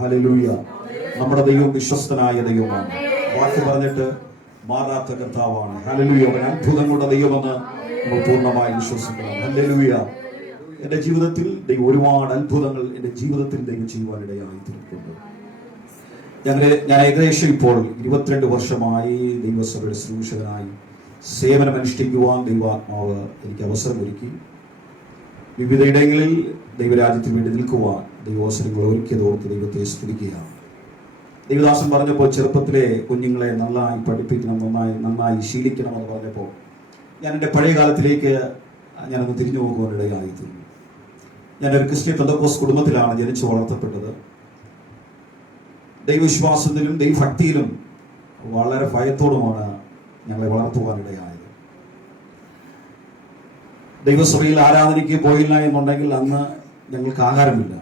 Hallelujah. നമ്മുടെ ദൈവം വിശ്വസ്തനായ ദൈവമാണ്. വാക്ക് പറഞ്ഞിട്ട് മാറാത്ത കർത്താവാണ്. ഹല്ലേലൂയ. അവൻ അത്ഭുതങ്ങളുടെ ദൈവമെന്ന് നമ്മൾ പൂർണ്ണമായി വിശ്വസിക്കണം. ഹല്ലേലൂയ. എന്റെ ജീവിതത്തിൽ ദൈവം ഒരുപാട് അത്ഭുതങ്ങൾ എന്റെ ജീവിതത്തിൽ ദൈവം ചെയ്യുവാനിടയായി തീർക്കുന്നു. ഞാൻ ഏകദേശം ഇപ്പോൾ 22 വർഷമായി ദൈവസഭയുടെ ശുശ്രൂഷകനായി സേവനം അനുഷ്ഠിക്കുവാൻ ദൈവാത്മാവ് എനിക്ക് അവസരമൊരുക്കി. വിവിധ ഇടങ്ങളിൽ ദൈവരാജ്യത്തിന് വേണ്ടി നിൽക്കുവാൻ ദൈവാവസരങ്ങൾ ഒരുക്കിയതോർത്ത് ദൈവത്തെ സ്തുതിക്കുകയാണ്. ദൈവദാസൻ പറഞ്ഞപ്പോൾ ചെറുപ്പത്തിലെ കുഞ്ഞുങ്ങളെ നന്നായി പഠിപ്പിക്കണം, നന്നായി ശീലിക്കണമെന്ന് പറഞ്ഞപ്പോൾ ഞാൻ എൻ്റെ പഴയ കാലത്തിലേക്ക് ഞാനൊന്ന് തിരിഞ്ഞു പോകുവാനിടയായി തീർന്നു. ഞാനൊരു ക്രിസ്ത്യൻ പെന്തക്കോസ്ത് കുടുംബത്തിലാണ് ജനിച്ചു വളർത്തപ്പെട്ടത്. ദൈവവിശ്വാസത്തിലും ദൈവഭക്തിയിലും വളരെ ഭയത്തോടുമാണ് ഞങ്ങളെ വളർത്തുവാനിടയായത്. ദൈവസഭയിൽ ആരാധനയ്ക്ക് പോയില്ല എന്നുണ്ടെങ്കിൽ അന്ന് ഞങ്ങൾക്ക് ആഹാരമില്ല.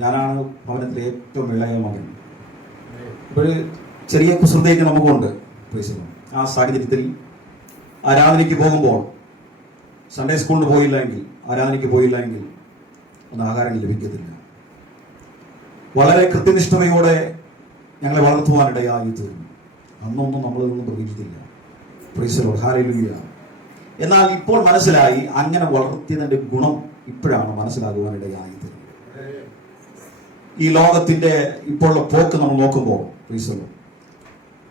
ഞാനാണ് ഭവനത്തിലെ ഏറ്റവും ഇളയ മകൻ. ഒരു ചെറിയ കുസൃതിയൊക്കെ നമുക്കുണ്ട്. ആ സാഹചര്യത്തിൽ ആരാധനയ്ക്ക് പോകുമ്പോൾ സൺഡേ സ്കൂളിന് പോയില്ലെങ്കിൽ, ആരാധനയ്ക്ക് പോയില്ലെങ്കിൽ ഒന്നും ആഹാരം ലഭിക്കത്തില്ല. വളരെ കൃത്യനിഷ്ഠതയോടെ ഞങ്ങളെ വളർത്തുവാനിടയായി തീർന്നു. അന്നൊന്നും നമ്മളിതൊന്നും പ്രതീക്ഷിച്ചില്ല. Price the lord. ഹല്ലേലൂയ. എന്നാൽ ഇപ്പോൾ മനസ്സിലായി, അങ്ങനെ വളർത്തിയതിന്റെ ഗുണം ഇപ്പോഴാണ് മനസ്സിലാകുവാനിടയായി തീർന്നത്. ഈ ലോകത്തിന്റെ ഇപ്പോഴുള്ള പോക്ക് നമ്മൾ നോക്കുമ്പോൾ പ്രൈസ് ദി ലോർഡ്,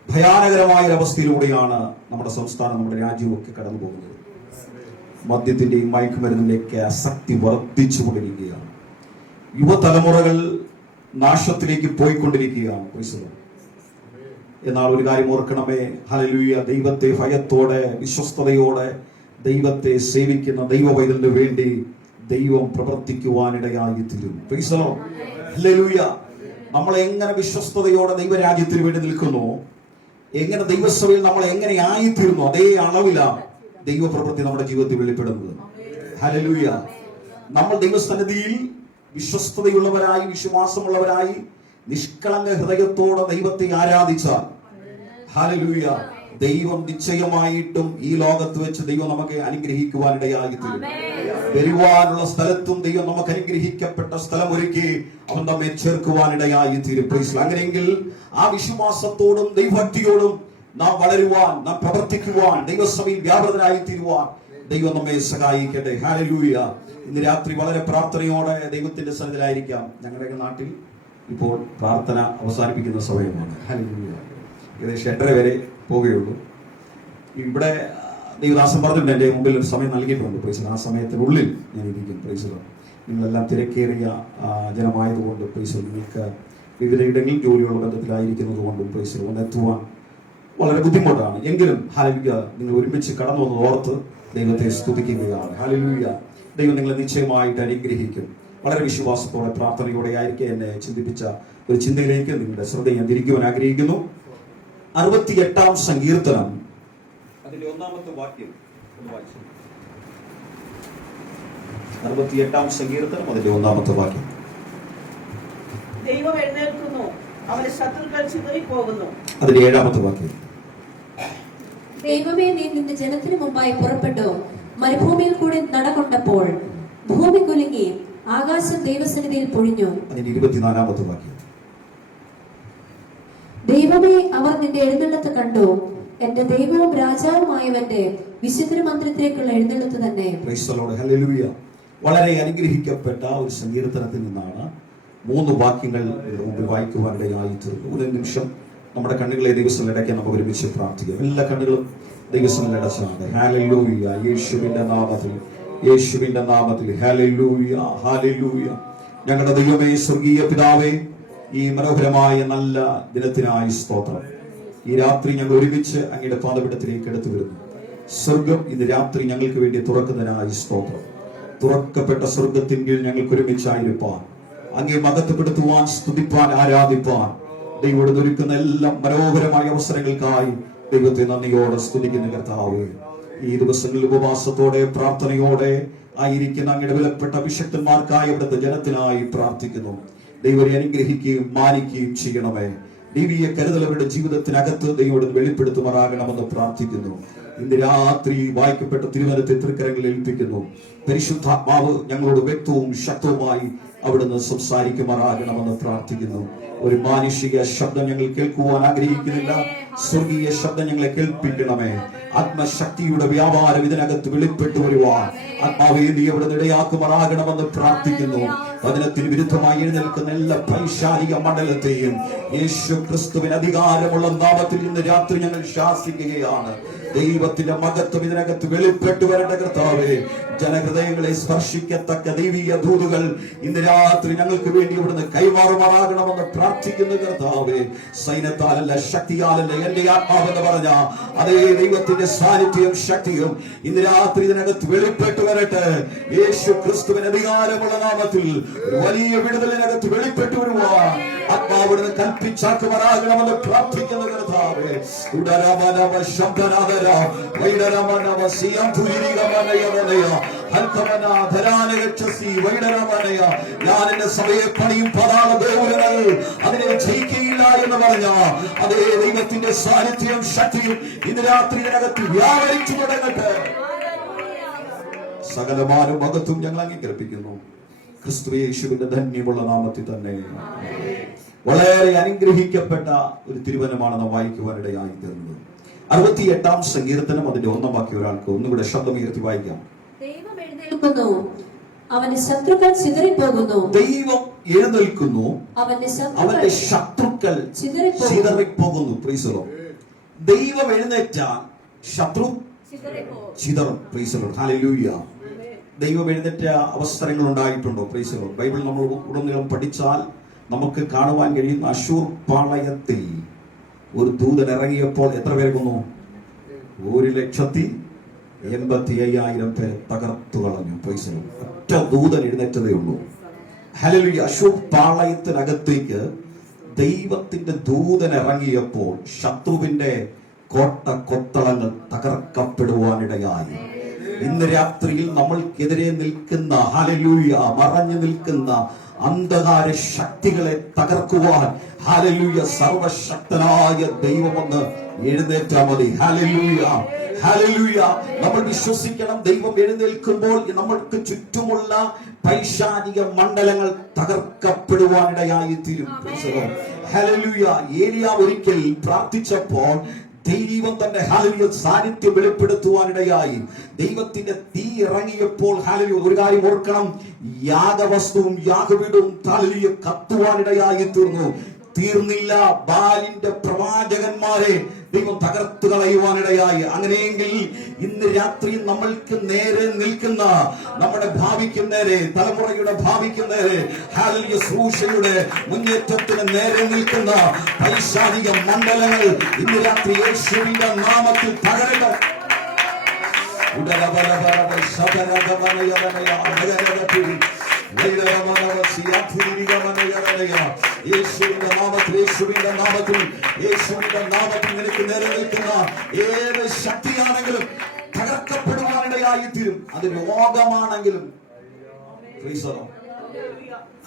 ഭയാനകരമായ ഒരവസ്ഥയിലൂടെയാണ് നമ്മുടെ സംസ്ഥാനം, നമ്മുടെ രാജ്യമൊക്കെ കടന്നു പോകുന്നത്. മദ്യത്തിന്റെയും മയക്കുമരുന്നിന്റെയൊക്കെ ആസക്തി വർദ്ധിച്ചുകൊണ്ടിരിക്കുകയാണ്. യുവതലമുറകൾ നാശത്തിലേക്ക് പോയിക്കൊണ്ടിരിക്കുകയാണ്. Price the lord. എന്നാൽ ഒരു കാര്യം ഓർക്കണമേ, ഹല്ലേലൂയ, ദൈവത്തെ ഭയത്തോടെ വിശ്വസ്തയോടെ ദൈവത്തെ സേവിക്കുന്ന ദൈവ പൈതലിന് വേണ്ടി ദൈവം പ്രവർത്തിക്കുവാനിടയായി തീരും. Price the lord. ഹല്ലേലൂയ. നമ്മൾ എങ്ങനെ വിശ്വസ്തയോടെ ദൈവരാജ്യത്തിന് വേണ്ടി നിൽക്കുന്നു, എങ്ങനെ ദൈവസഭയിൽ നമ്മൾ എങ്ങനെ ആയിത്തീരുന്നു, അതേ അളവിലാണ് ദൈവപ്രവൃത്തി നമ്മുടെ ജീവിതത്തിൽ വെളിപ്പെടുന്നത്. ഹല്ലേലൂയ. നമ്മൾ ദൈവസന്നിധിയിൽ വിശ്വസ്തതയുള്ളവരായി, വിശ്വാസമുള്ളവരായി, നിഷ്കളങ്ക ഹൃദയത്തോടെ ദൈവത്തെ ആരാധിച്ചാൽ, ഹല്ലേലൂയ, ദൈവം നിശ്ചയമായിട്ടും ഈ ലോകത്ത് വെച്ച് ദൈവം നമുക്ക് അനുഗ്രഹിക്കുവാനിടയായി തീരും. വരുവാനുള്ള സ്ഥലത്തും ദൈവം നമുക്ക് അനുഗ്രഹിക്കപ്പെട്ട സ്ഥലം ഒരുക്കി അവൻ നമ്മെ ചേർക്കുവാനിടയായി തീരും. അങ്ങനെയെങ്കിൽ ആ വിശ്വാസത്തോടും ദൈവഭക്തിയോടും നാം വളരുവാൻ, നാം പ്രവർത്തിക്കുവാൻ, ദൈവസഭയിൽ വ്യാപൃതനായി തീരുവാൻ ദൈവം നമ്മെ സഹായിക്കട്ടെ. ഹല്ലേലൂയ. ഇന്ന് രാത്രി വളരെ പ്രാർത്ഥനയോടെ ദൈവത്തിന്റെ സന്നിധിയിലായിരിക്കാം. ഞങ്ങളുടെ നാട്ടിൽ ഇപ്പോൾ പ്രാർത്ഥന അവസാനിപ്പിക്കുന്ന സമയമാണ്. ഹല്ലേലൂയ. ഏകദേശം 8:30 വരെ പോവുകയുള്ളൂ. ഇവിടെ ദൈവദാസൻ പറഞ്ഞിട്ടുണ്ട്, എൻ്റെ മുമ്പിൽ ഒരു സമയം നൽകിയിട്ടുണ്ട്. പ്രൈസ് ആ സമയത്തിനുള്ളിൽ ഞാൻ ഇരിക്കും. പ്രൈസ് നിങ്ങളെല്ലാം തിരക്കേറിയ ജനമായതുകൊണ്ട്, പ്രൈസ് നിങ്ങൾക്ക് വിവിധ ഇടങ്ങളിൽ ജോലിയുള്ള ബന്ധത്തിലായിരിക്കുന്നത് കൊണ്ടും പ്രൈസ് എത്തുവാൻ വളരെ ബുദ്ധിമുട്ടാണ്. എങ്കിലും ഹല്ലേലൂയ, നിങ്ങൾ ഒരുമിച്ച് കടന്നു വന്ന് ഓർത്ത് ദൈവത്തെ സ്തുതിക്കുകയാണ്. ഹല്ലേലൂയ. ദൈവം നിങ്ങളെ നിശ്ചയമായിട്ട് അനുഗ്രഹിക്കും. വളരെ വിശ്വാസത്തോടെ പ്രാർത്ഥനയോടെ ആയിരിക്കും എന്നെ ചിന്തിപ്പിച്ച ഒരു ചിന്തയിലേക്ക് നിങ്ങളുടെ ശ്രദ്ധ ഞാൻ തിരിക്കുവാൻ ആഗ്രഹിക്കുന്നു. 68-ാം സങ്കീർത്തനം അതിന്റെ 1-ാമത്തെ വാക്യം ഒന്ന് വായിച്ചു. 68-ാം സങ്കീർത്തനം അതിന്റെ 1-ാമത്തെ വാക്യം. ദൈവം എഴുന്നേൽക്കുന്നു, അവന്റെ ശത്രുക്കൾ ചിതറിപ്പോകുന്നു. അതിന്റെ 7-ാമത്തെ വാക്യം. ദൈവമേ, നീ നിന്റെ ജനത്തിന് മുമ്പായി പുറപ്പെട്ടു, മരുഭൂമിയിൽ കൂടി നടകൊണ്ടപ്പോൾ ഭൂമി കുലുങ്ങി, ആകാശം ദൈവസന്നിധിയിൽ പൊഴിഞ്ഞു. അതിന്റെ 24-ാമത്തെ വാക്യം. ദൈവമേ, അവർ നിന്റെ എഴുന്നള്ളത്ത് കണ്ടു, എന്റെ ദൈവവും രാജാവുമായവന്റെ വിശുദ്ധ മന്ദിരത്തിലേക്കുള്ള എഴുന്നള്ളത്ത് തന്നെ. Price the lord. ഹല്ലേലൂയ. വളരെ അനുഗ്രഹിക്കപ്പെട്ട ഒരു സങ്കീർത്തനത്തിൽ നിന്നാണ് 3 വാക്യങ്ങൾ മുമ്പിൽ വായിക്കുവാനിടയായി തീർന്നു. ഒരു നിമിഷം നമ്മുടെ കണ്ണുകളെ ദൈവസന്നിധിയിൽ അടയ്ക്കാൻ നമുക്ക് ഒരുമിച്ച് പ്രാർത്ഥിക്കാം. എല്ലാ കണ്ണുകളും ദൈവസന്നിധിയിൽ അടച്ചാണ്. ഹല്ലേലൂയ. യേശുവിന്റെ നാമത്തിൽ, യേശുവിന്റെ നാമത്തിൽ. Hallelujah, hallelujah. ഞങ്ങളുടെ ദൈവമേ, സ്വർഗീയ പിതാവേ, ഈ മനോഹരമായ നല്ല ദിനത്തിനായി സ്തോത്രം. ഈ രാത്രി ഞങ്ങൾ ഒരുമിച്ച് അങ്ങയുടെ പാദപീഠത്തിലേക്ക് എടുത്തു വരുന്നു. സ്വർഗം ഇന്ന് രാത്രി ഞങ്ങൾക്ക് വേണ്ടി തുറക്കുന്നതിനായി സ്തോത്രം. തുറക്കപ്പെട്ട സ്വർഗത്തിൻ കീഴിൽ ഞങ്ങൾക്ക് ഒരുമിച്ചായിരിക്കാൻ, അങ്ങേ മഹത്വപ്പെടുത്തുവാൻ, സ്തുതിപ്പാൻ, ആരാധിപ്പാൻ ദൈവം ഒരുക്കുന്ന എല്ലാ മനോഹരമായ അവസരങ്ങൾക്കായി ദൈവത്തെ നന്ദിയോടെ സ്തുതിക്കുന്ന കർത്താവേ, ഈ ദിവസങ്ങളിൽ ഉപവാസത്തോടെ പ്രാർത്ഥനയോടെ ആയിരിക്കുന്ന അങ്ങയുടെ വിലപ്പെട്ട അഭിഷക്തന്മാർക്കായി അവിടുത്തെ ജനത്തിനായി പ്രാർത്ഥിക്കുന്നു. ദൈവത്തെ അനുഗ്രഹിക്കുകയും മാനിക്കുകയും ചെയ്യണമേ. ദൈവീയ കരുതൽ അവരുടെ ജീവിതത്തിനകത്ത് ദൈവം വെളിപ്പെടുത്തുമാറാകണമെന്ന് പ്രാർത്ഥിക്കുന്നു. ഇന്ന് രാത്രി വായിക്കപ്പെട്ട തിരുവനന്തപുരത്തെ തൃക്കരങ്ങളിൽ ഏൽപ്പിക്കുന്നു. പരിശുദ്ധാത്മാവ് ഞങ്ങളോട് വ്യക്തവും ശക്തവുമായി അവിടുന്ന് സംസാരിക്കുമാറാകണമെന്ന് പ്രാർത്ഥിക്കുന്നു. ഒരു മാനുഷിക ശബ്ദം ഞങ്ങൾ കേൾക്കുവാൻ ആഗ്രഹിക്കുന്നില്ല. സ്വർഗീയ ശബ്ദം ഞങ്ങളെ കേൾപ്പിക്കണമേ. ആത്മശക്തിയുടെ വ്യാപാരം ഇതിനകത്ത് വെളിപ്പെട്ടു വരുവാൻ ആത്മാവേ നീ അവിടുന്ന് ഇടയാക്കുമാറാകണമെന്ന് പ്രാർത്ഥിക്കുന്നു. വചനത്തിന് വിരുദ്ധമായി എഴുന്നേൽക്കുന്ന എല്ലാ പൈശാചിക മണ്ഡലത്തെയും യേശു ക്രിസ്തുവിന് അധികാരമുള്ള നാമത്തിൽ ഇന്ന് രാത്രി ഞങ്ങൾ ശാസിക്കുകയാണ്. ദൈവത്തിന്റെ മഹത്വം ഇതിനകത്ത് വെളിപ്പെട്ടു വരേണ്ട കർത്താവേ, ജനഹൃദയങ്ങളെ സ്പർശിക്കത്തക്ക ദൈവീയ ദൂതുകൾ ഇന്ന് രാത്രി ഞങ്ങൾക്ക് വേണ്ടി ഇവിടുന്ന് കൈമാറുമാറാകണമെന്ന് പ്രാർത്ഥിക്കുന്നു കർത്താവേ. സൈന്യത്താലല്ല, ശക്തിയാലല്ല, എന്റെ ആത്മാവെന്ന് പറഞ്ഞ അതേ ദൈവത്തിന്റെ സാന്നിധ്യവും ശക്തിയും ഇന്ന് രാത്രി ഇതിനകത്ത് വെളിപ്പെട്ടു വരട്ടെ. യേശു ക്രിസ്തുവിന് അധികാരമുള്ള നാമത്തിൽ വലിയ വിടുതലിനകത്ത് വെളിപ്പെട്ടു വരുവാൻ ആത്മാവിടുന്ന് കൽപ്പിച്ചാക്കുമാറാകണമെന്ന് പ്രാർത്ഥിക്കുന്നു കർത്താവേ. ഞാൻ എന്റെ സഭയെ പണിയും പാതാള ഗോപുരങ്ങൾ അതിനെ ജയിക്കുകയില്ല എന്ന് പറഞ്ഞ അതേ ദൈവത്തിന്റെ സാന്നിധ്യവും ശക്തിയും ഇന്ന് രാത്രി ഇതിനകത്ത് വ്യാപരിച്ചു തുടങ്ങട്ടെ. സകലമാനും മഹത്വം ഞങ്ങൾ അംഗീകരിപ്പിക്കുന്നു ക്രിസ്തു യേശുവിന്റെ ധന്യമുള്ള നാമത്തിൽ തന്നെ. വളരെ അനുഗ്രഹിക്കപ്പെട്ട ഒരു തിരുവചനമാണ് നാം വായിക്കുവാനിടയായി തീർന്നത്. 68-ാം സങ്കീർത്തനം അതിന്റെ 1-ാം വാക്യം ഒരാൾക്ക് ഒന്നുകൂടെ ശബ്ദമുയർത്തി വായിക്കാം. ദൈവം എഴുന്നേൽക്കുന്നു, അവന്റെ ശത്രുക്കൾ ചിതറിപ്പോകുന്നു. ദൈവം എഴുന്നേൽക്കുന്നു, അവന്റെ ശത്രുക്കൾ ചിതറിപ്പോകുന്നു. Price the Lord. ദൈവം എഴുന്നേറ്റാൽ ശത്രു ചിതറും. Praise the lord. ഹല്ലേലൂയ. ദൈവം എഴുന്നേറ്റ അവസരങ്ങൾ ഉണ്ടായിട്ടുണ്ടോ? Price the Lord. ബൈബിൾ നമ്മൾ ഉടനീളം പഠിച്ചാൽ നമുക്ക് കാണുവാൻ കഴിയുന്ന അശൂർ പാളയത്തിൽ ഒരു ദൂതൻ ഇറങ്ങിയപ്പോൾ എത്ര പേരെ കൊന്നു? 1,85,000 പേരെ തകർത്തു കളഞ്ഞു. Praise the Lord. ഒറ്റ ദൂതൻ എഴുന്നേറ്റതേ ഉള്ളൂ. ഹല്ലേലൂയ. അശൂർ പാളയത്തിനകത്തേക്ക് ദൈവത്തിന്റെ ദൂതൻ ഇറങ്ങിയപ്പോൾ ശത്രുവിന്റെ കോട്ട കൊത്തളങ്ങൾ തകർക്കപ്പെടുവാനിടയായി. ഇന്ന് രാത്രിയിൽ നമ്മൾക്കെതിരെ നിൽക്കുന്ന ഹല്ലേലൂയ മറഞ്ഞു നിൽക്കുന്ന അന്ധകാര ശക്തികളെ തകർക്കുവാൻ ഹല്ലേലൂയ സർവശക്തനായ ദൈവമെന്ന് എഴുന്നേറ്റാൽ മതി. Hallelujah, hallelujah. നമ്മൾ വിശ്വസിക്കണം, ദൈവം എഴുന്നേൽക്കുമ്പോൾ നമ്മൾക്ക് ചുറ്റുമുള്ള പൈശാചിക മണ്ഡലങ്ങൾ തകർക്കപ്പെടുവാനിടയായി തീരും. ഹല്ലേലൂയ. ഏലിയാ ഒരിക്കൽ പ്രാർത്ഥിച്ചപ്പോൾ ദൈവം തന്റെ ഹല്ലേലൂയ സാന്നിധ്യം വെളിപ്പെടുത്തുവാനിടയായി. ദൈവത്തിന്റെ തീ ഇറങ്ങിയപ്പോൾ ഹല്ലേലൂയ ഒരു കാര്യം ഓർക്കണം, യാഗവസ്തുവും യാഗപീഠവും ഹല്ലേലൂയ കത്തുവാനിടയായി തീർന്നില്ല. ബാലിന്റെ പ്രവാചകന്മാരെ ദൈവം തകർത്തു കളയുവാനിടയായി. അങ്ങനെയെങ്കിൽ ഇന്ന് രാത്രി നമ്മൾക്ക് നേരെ നിൽക്കുന്ന നമ്മുടെ ഭാവിക്കും നേരെ, തലമുറയുടെ ഭാവിക്കും നേരെ, ഹല്ലേലൂയ ശുശ്രൂഷയുടെ മുന്നേറ്റത്തിന് നേരെ നിൽക്കുന്ന പൈശാചിക മണ്ഡലങ്ങൾ ഇന്ന് രാത്രി യേശുവിന്റെ നാമത്തിൽ തകരട്ടെ. യേശുവിന്റെ നാമത്തിൽ നിനക്ക് നേരെ നിൽക്കുന്ന ഏത് ശക്തിയാണെങ്കിലും തകർക്കപ്പെടുവാനിടയായി തീരും. അത് രോഗമാണെങ്കിലും,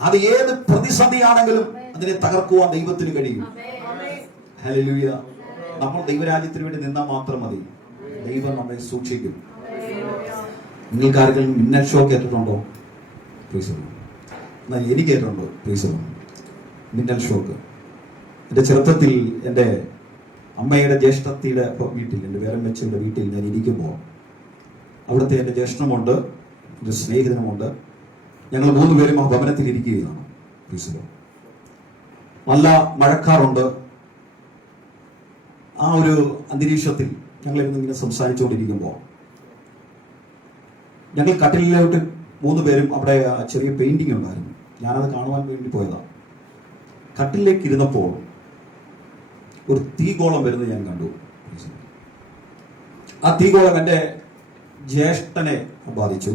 അത് ഏത് പ്രതിസന്ധിയാണെങ്കിലും അതിനെ തകർക്കുവാൻ ദൈവത്തിന് കഴിയും. ഹല്ലേലൂയ. നമ്മൾ ദൈവരാജ്യത്തിന് വേണ്ടി നിന്നാൽ മാത്രം മതി, ദൈവം നമ്മെ സൂക്ഷിക്കും. നിങ്ങൾക്ക് ആരെങ്കിലും മിന്നൽ ഷോ കേട്ടിട്ടുണ്ടോ? എനിക്ക് കേട്ടിട്ടുണ്ടോ? മിന്നൽ ഷോക്ക്. എൻ്റെ ചെറുപ്പത്തിൽ എൻ്റെ അമ്മയുടെ ജ്യേഷ്ഠത്തിയുടെ വീട്ടിൽ, എൻ്റെ വേറെമ്മച്ചിയുടെ വീട്ടിൽ ഞാൻ ഇരിക്കുമ്പോൾ അവിടുത്തെ എൻ്റെ ജ്യേഷ്ഠനുമുണ്ട്, ഒരു സ്നേഹിതനുമുണ്ട്. ഞങ്ങൾ 3 പേരും ആ ഭവനത്തിൽ ഇരിക്കുകയാണ്. നല്ല മഴക്കാറുണ്ട്. ആ ഒരു അന്തരീക്ഷത്തിൽ ഞങ്ങളിരുന്ന് ഇങ്ങനെ സംസാരിച്ചുകൊണ്ടിരിക്കുമ്പോൾ ഞങ്ങൾ കട്ടിലോട്ട് 3 പേരും, അവിടെ ചെറിയ പെയിന്റിംഗ് ഉണ്ടായിരുന്നു, ഞാനത് കാണുവാൻ വേണ്ടി പോയതാണ്. കട്ടിലേക്ക് ഇരുന്നപ്പോൾ ഒരു തീഗോളം വരുന്നത് ഞാൻ കണ്ടു. ആ തീഗോളം എൻ്റെ ജ്യേഷ്ഠനെ ബാധിച്ചു.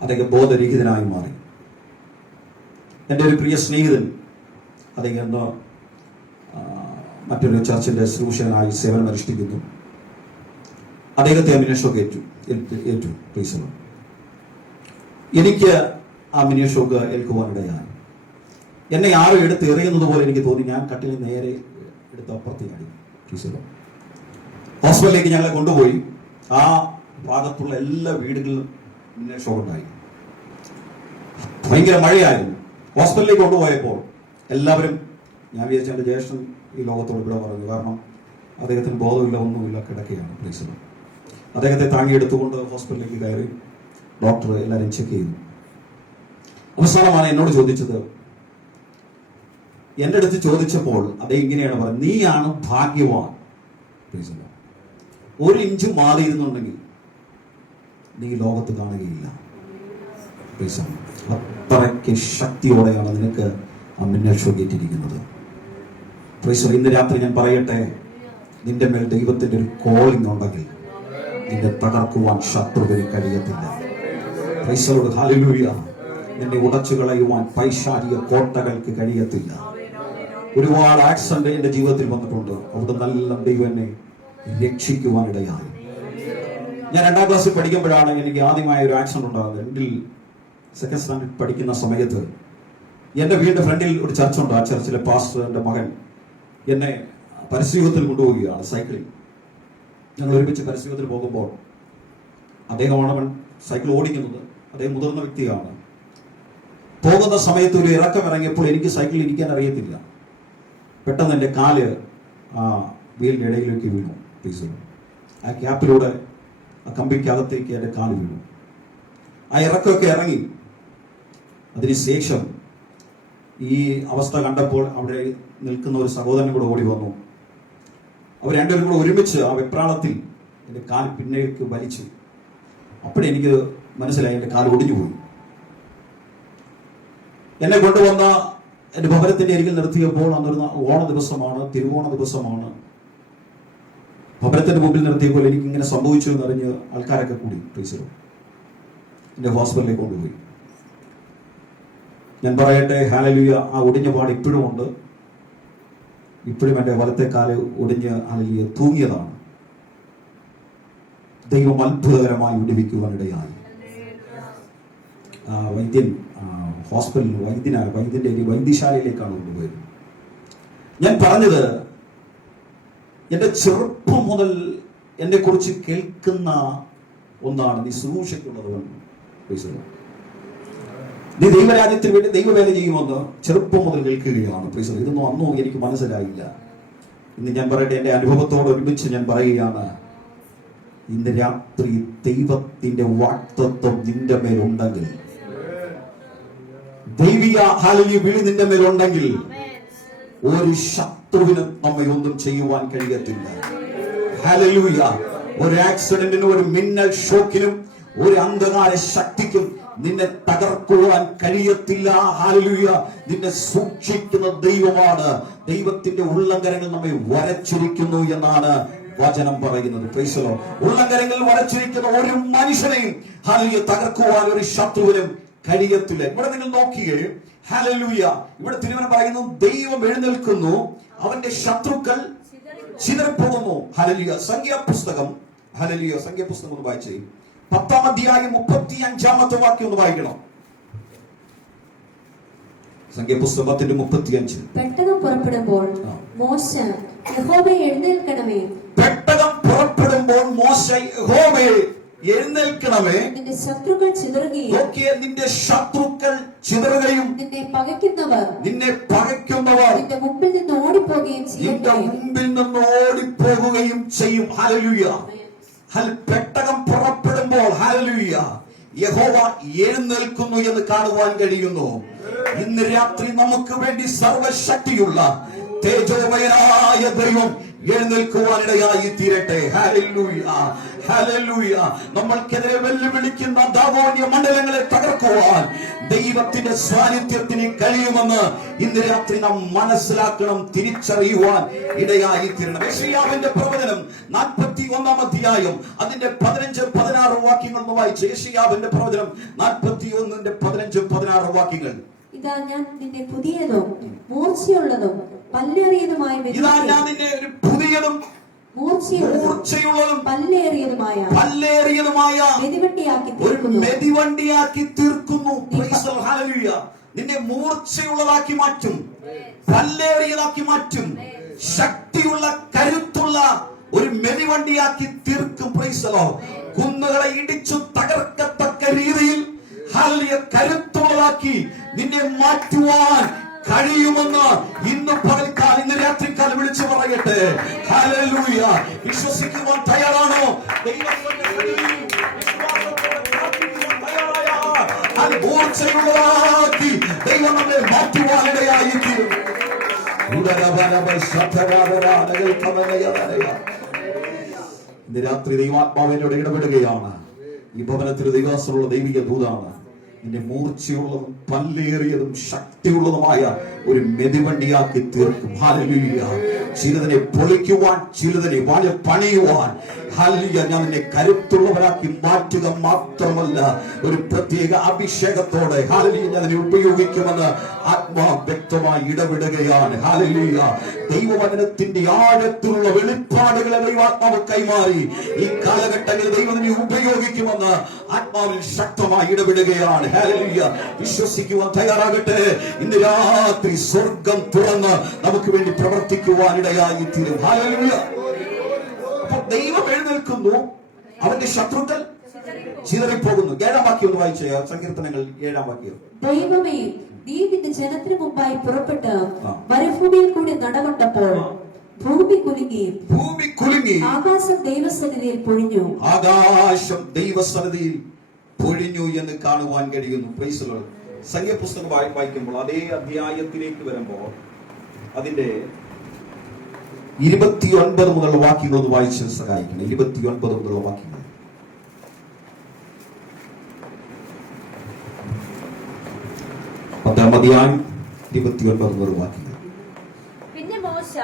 അദ്ദേഹം ബോധരഹിതനായി മാറി. എൻ്റെ ഒരു പ്രിയ സ്നേഹിതൻ, അദ്ദേഹം എന്തോ മറ്റൊരു ചർച്ചിന്റെ ശുശ്രൂഷകനായി സേവനമനുഷ്ഠിക്കുന്നു. അദ്ദേഹത്തെ ആ മിനിഷോക്ക് ഏറ്റു. എനിക്ക് ആ മിനിഷോക്ക് ഏൽക്കുവാനിടയായി. എന്നെ ആരും എടുത്ത് എറിയുന്നത് പോലെ എനിക്ക് തോന്നി. ഞാൻ കട്ടിലിൽ നേരെ എടുത്ത് അപ്പുറത്തേക്കാടി. ഹോസ്പിറ്റലിലേക്ക് ഞങ്ങളെ കൊണ്ടുപോയി. ആ ഭാഗത്തുള്ള എല്ലാ വീടുകളിലും മിനിഷോക്ക് ഉണ്ടായി. ഭയങ്കര മഴയായിരുന്നു. ഹോസ്പിറ്റലിലേക്ക് കൊണ്ടുപോയപ്പോൾ എല്ലാവരും, ഞാൻ വിചാരിച്ച എൻ്റെ ജ്യേഷ്ഠൻ ഈ ലോകത്തോട് ഇവിടെ പറഞ്ഞു, കാരണം അദ്ദേഹത്തിന് ബോധമില്ല, ഒന്നുമില്ല, കിടക്കുകയാണ്. പ്ലീസ് അദ്ദേഹത്തെ താങ്ങിയെടുത്തുകൊണ്ട് ഹോസ്പിറ്റലിലേക്ക് കയറി ഡോക്ടർ എല്ലാവരും ചെക്ക് ചെയ്തു. അവസാനമാണ് എന്നോട് ചോദിച്ചത്, എൻ്റെ അടുത്ത് ചോദിച്ചപ്പോൾ അദ്ദേഹം ഇങ്ങനെയാണ് പറഞ്ഞത്, നീയാണ് ഭാഗ്യവാൻ. പ്ലീസ് 1 ഇഞ്ച് മാറിയിരുന്നുണ്ടെങ്കിൽ നീ ലോകത്ത് കാണുകയില്ല. പ്ലീസ് അത്രയ്ക്ക് ശക്തിയോടെയാണ് നിനക്ക് ആ മിന്നൽ ഷോ കേട്ടിരിക്കുന്നത്. പ്ലീസ് ഇന്ന് രാത്രി ഞാൻ പറയട്ടെ, നിന്റെ മേൽ ദൈവത്തിന്റെ ഒരു കോളിംഗ് ഉണ്ടെങ്കിൽ നിന്നെ തകർക്കുവാൻ ശത്രുവിന് കഴിയത്തില്ല. പ്രൈസലോട് ഹല്ലേലൂയ. നിന്നെ ഉടച്ചു കളയുവാൻ പൈശാചിക കോട്ടകൾക്ക് കഴിയത്തില്ല. ഒരുപാട് ആക്സിഡന്റ് എന്റെ ജീവിതത്തിൽ വന്നിട്ടുണ്ട്. അവിടെ നല്ല ദൈവം എന്നെ രക്ഷിക്കുവാനിടയായി. ഞാൻ 2ാം ക്ലാസ്സിൽ പഠിക്കുമ്പോഴാണ് എനിക്ക് ആദ്യമായ ഒരു ആക്സിഡന്റ് ഉണ്ടാകുന്നത്. 2nd സ്റ്റാൻഡേർഡ് പഠിക്കുന്ന സമയത്ത് എന്റെ വീടിന്റെ ഫ്രണ്ടിൽ ഒരു ചർച്ചുണ്ട്. ആ ചർച്ചിലെ പാസ്റ്ററിന്റെ മകൻ എന്നെ പരസ്യത്തിൽ കൊണ്ടുപോവുകയാണ് സൈക്കിളിൽ. ഞങ്ങൾ ഒരുമിച്ച് പരസ്യത്തിൽ പോകുമ്പോൾ അദ്ദേഹമാണ് സൈക്കിൾ ഓടിക്കുന്നത്. അദ്ദേഹം മുതിർന്ന വ്യക്തിയാണ്. പോകുന്ന സമയത്ത് ഒരു ഇറക്കം ഇറങ്ങിയപ്പോൾ എനിക്ക് സൈക്കിളിൽ ഇരിക്കാൻ അറിയത്തില്ല. പെട്ടെന്ന് എൻ്റെ കാല് ആ വീലിൻ്റെ ഇടയിലേക്ക് വീണു. പ്ലീസ് ആ ക്യാപ്പിലൂടെ ആ കമ്പിക്കകത്തേക്ക് എൻ്റെ കാല് വീണു. ആ ഇറക്കമൊക്കെ ഇറങ്ങി. അതിനുശേഷം ഈ അവസ്ഥ കണ്ടപ്പോൾ അവിടെ നിൽക്കുന്ന ഒരു സഹോദരൻ കൂടെ ഓടി വന്നു. അവർ രണ്ടുപേരും കൂടെ ഒരുമിച്ച് ആ വെപ്രാളത്തിൽ എൻ്റെ കാൽ പിന്നേക്ക് വലിച്ചു. അപ്പോഴെനിക്ക് മനസ്സിലായി എൻ്റെ കാൽ ഒടിഞ്ഞുപോയി. എന്നെ കൊണ്ടുവന്ന എൻ്റെ ഭവനത്തിന്റെ അരികിൽ നിർത്തിയപ്പോൾ അന്നൊരു ഓണ ദിവസമാണ്, തിരുവോണ ദിവസമാണ്. ഭവനത്തിന്റെ മുമ്പിൽ നിർത്തിയപ്പോൾ എനിക്ക് ഇങ്ങനെ സംഭവിച്ചു എന്നറിഞ്ഞ് ആൾക്കാരൊക്കെ കൂടി പ്ലീസ് എന്റെ ഹോസ്പിറ്റലിലേക്ക് കൊണ്ടുപോയി. ഞാൻ പറയട്ടെ, ഹല്ലേലൂയ, ആ ഒടിഞ്ഞ പാട് ഇപ്പോഴും ഉണ്ട്. ഇപ്പോഴും എൻ്റെ വലത്തെ കാല് ഒടിഞ്ഞ് ഹല്ലേലൂയ തൂങ്ങിയതാണ്. ദൈവം അത്ഭുതകരമായി വിടുവിക്കുവാനിടയായി. വൈദ്യൻ ഹോസ്പിറ്റലിൽ വൈദ്യശാലയിലേക്കാണ് കൊണ്ടുപോയത്. ഞാൻ പറഞ്ഞത്, എന്റെ ചെറുപ്പം മുതൽ എന്നെ കുറിച്ച് കേൾക്കുന്ന ഒന്നാണ്, നീ ശുശ്രൂഷയ്ക്കുള്ളവൻ, നീ ദൈവരാജ്യത്തിന് വേണ്ടി ദൈവവേല ചെയ്യുമെന്ന് ചെറുപ്പം മുതൽ കേൾക്കുകയാണ്. ഇതൊന്നും അന്നും എനിക്ക് മനസ്സിലായില്ല. ഇന്ന് ഞാൻ പറയട്ടെ, എന്റെ അനുഭവത്തോട് ഒരുമിച്ച് ഞാൻ പറയുകയാണ്, ഇന്ന് രാത്രി ദൈവത്തിന്റെ വാഗ്ദത്തം നിന്റെ മേലുണ്ടെങ്കിൽ, ദൈവിക ഹല്ലേലൂയ വിളി നിന്റെ മേലുണ്ടെങ്കിൽ, ഒരു ശത്രുവിനും നമ്മെ ഒന്നും ചെയ്യുവാൻ കഴിയത്തില്ല. ഹല്ലേലൂയ. ഒരു ആക്സിഡന്റിനും ഒരു മിന്നൽ ഷോക്കിനും ഒരു അന്ധകാര ശക്തിക്കും നിന്നെ തകർക്കുവാൻ കഴിയത്തില്ല. ഹല്ലേലൂയ. നിന്നെ സൂക്ഷിക്കുന്ന ദൈവമാണ്. ദൈവത്തിന്റെ ഉള്ളങ്കരങ്ങൾ നമ്മെ വരച്ചിരിക്കുന്നു എന്നാണ് വചനം പറയുന്നത്. Praise the lord. ഉള്ളങ്കരങ്ങൾ വരച്ചിരിക്കുന്ന ഒരു മനുഷ്യനെയും ഹല്ലേലൂയ തകർക്കുവാൻ ഒരു ശത്രുവിനും കഴിയത്തില്ല. ഇവിടെ നിങ്ങൾ നോക്കിയേ, ഹല്ലേലൂയ. ഇവിടെ തിരുവചനം പറയുന്നു, ദൈവം എഴുന്നേൽക്കുന്നു, അവന്റെ ശത്രുക്കൾ ചിതറിപ്പോകുന്നു. ഹല്ലേലൂയ. സംഖ്യാപുസ്തകം ഒന്ന് വായിച്ചേ. 10-ാം അധ്യായം 35-ാമത്തെ വാക്യം ഒന്ന് വായിക്കണം. സംഖ്യാപുസ്തകത്തിന്റെ 35. പെട്ടകം പുറപ്പെടുമ്പോൾ മോശ യഹോവയെ എഴുന്നേൽക്കണമേ, പെട്ടകം പുറപ്പെടുമ്പോൾ മോശ യഹോവയെ എഴുന്നേൽക്കണമേ, നിന്റെ ശത്രുക്കൾ ചിതറുകയും, നിന്റെ ശത്രുക്കൾ ചിതറുകയും, നിന്നെ പകയ്ക്കുന്നവർ നിന്റെ മുമ്പിൽ നിന്ന് ഓടിപ്പോകുകയും ചെയ്യും. ഹല്ലേലൂയ. പെട്ടകം പുറപ്പെടുമ്പോൾ ഹല്ലേലൂയ യഹോവ എഴുന്നേൽക്കുന്നു എന്ന് കാണുവാൻ കഴിയുന്നു. ഇന്ന് രാത്രി നമുക്ക് വേണ്ടി സർവശക്തിയുള്ള തേജോമയനായ ദൈവം എഴുന്നേൽക്കുവാനിടയായി തീരട്ടെ. Hallelujah, hallelujah. നമ്മൾക്കെതിരെ വെല്ലുവിളിക്കുന്ന ദാവോന്യ മണ്ഡലങ്ങളെ തകർക്കുവാൻ ദൈവത്തിന്റെ സാന്നിധ്യത്തിന് കഴിയുമെന്ന് ഇന്ന് രാത്രി നാം മനസ്സിലാക്കണം, തിരിച്ചറിയുവാൻ ഇടയായി തീരണം. യെശയ്യാവിന്റെ പ്രവചനം 41-ാം അധ്യായം അതിന്റെ 15-16 വാക്യങ്ങൾ ഒന്ന് വായിച്ച്. യെശയ്യാവിന്റെ പ്രവചനം 41-ന്റെ 15-16 വാക്യങ്ങൾ. ഇതാ ഞാൻ നിന്നെ പുതിയതും മൂർച്ചയുള്ളതും പല്ലേറിയതുമായ മൂർച്ചയുള്ളതും പല്ലേറിയതുമായ മെതിവണ്ടിയാക്കി തീർക്കുന്നു. നിന്നെ മൂർച്ചയുള്ളതാക്കി മാറ്റും, പല്ലേറിയതാക്കി മാറ്റും, ശക്തിയുള്ള കരുത്തുള്ള ഒരു മെതിവണ്ടിയാക്കി തീർക്കും. കുന്നുകളെ ഇടിച്ചു തകർക്കത്തക്ക രീതിയിൽ ഹല്ലേലൂയ കരുത്തുള്ളതാക്കി നിന്നെ മാറ്റുവാൻ കഴിയുമെന്ന് ഇന്ന് പകൽക്കാലം ഇന്ന് രാത്രിക്കാലം വിളിച്ചു പറയട്ടെ. ഹല്ലേലൂയ. വിശ്വസിക്കുവാൻ തയ്യാറാണോ? ദൈവത്തിന്റെ സന്നിധിയിൽ വിശ്വാസത്തോടെ പ്രാർത്ഥിക്കുവാൻ തയ്യാറായാൽ അത് മൂർച്ചയുള്ളതാക്കി ദൈവം നമ്മെ മാറ്റുവാനിടയായി തീരും. ഇന്ന് രാത്രി ദൈവാത്മാവിനോട് ഇടപെടുകയാണ്. ഈ ഭവനത്തിൽ ദൈവാസമുള്ള ദൈവിക ദൂതാണ്. നിന്നെ മൂർച്ചയുള്ളതും പല്ലേറിയതും ശക്തിയുള്ളതുമായ ഒരു മെതിവണ്ടിയാക്കി തീർക്കും. ഹല്ലേലൂയ. ചിലതിനെ പൊളിക്കുവാൻ, ചിലതിനെ വാഴ പണിയുവാൻ, ഹല്ലേലൂയ, ഞാൻ നിന്നെ കരുത്തുള്ളവരാക്കി മാറ്റുക മാത്രമല്ല, ഒരു പ്രത്യേക അഭിഷേകത്തോടെ ഹല്ലേലൂയ ഞാൻ നിന്നെ ഉപയോഗിക്കുമെന്ന് ആത്മാ വ്യക്തമായി ഇടപെടുകയാണ്. ഹല്ലേലൂയ. ദൈവവചനത്തിന്റെ ആഴത്തിലുള്ള വെളിപ്പാടുകളെ ദൈവാത്മാവ് കൈമാറി ഈ കാലഘട്ടങ്ങളിൽ ദൈവത്തിനെ ഉപയോഗിക്കുമെന്ന് ആത്മാവിൽ ശക്തമായി ഇടപെടുകയാണ്. ഹല്ലേലൂയ. വിശ്വസിക്കുവാൻ തയ്യാറാകട്ടെ. ഇന്ന് രാത്രി സ്വർഗം തുറന്ന് നമുക്ക് വേണ്ടി പ്രവർത്തിക്കുവാൻ ഇടയായി തീരും. ഹല്ലേലൂയ. അപ്പോൾ ദൈവം എഴുന്നേൽക്കുന്നു, അവന്റെ ശത്രുക്കൾ ചിതറിപ്പോകുന്നു. 7-ാം വാക്യം ഒന്ന് വായിച്ച സങ്കീർത്തനങ്ങൾ 7-ാം വാക്യം. ദൈവമേ, നീ നിന്റെ ജനത്തിന് മുമ്പായി പുറപ്പെട്ട് മരുഭൂമിയിൽ കൂടി നടകൊണ്ടപ്പോൾ ഭൂമി കുലുങ്ങി ആകാശം ദൈവസന്നിധിയിൽ പൊഴിഞ്ഞു. ആകാശം ദൈവസന്നിധിയിൽ പൊഴിഞ്ഞു എന്ന് കാണുവാൻ കഴിയുന്നു. Praise the lord. സംഖ്യാപുസ്തകം വായിക്കുമ്പോൾ അതേ അധ്യായത്തിലേക്ക് വരുമ്പോൾ അതിന്റെ 29 മുതലുള്ള വാക്യങ്ങൾ ഒന്ന് വായിച്ച് സഹായിക്കണം. 29 മുതലുള്ള വാക്യങ്ങൾ. അധ്യായം 29 മുതലുള്ള വാക്യങ്ങൾ. പിന്നെ മോശ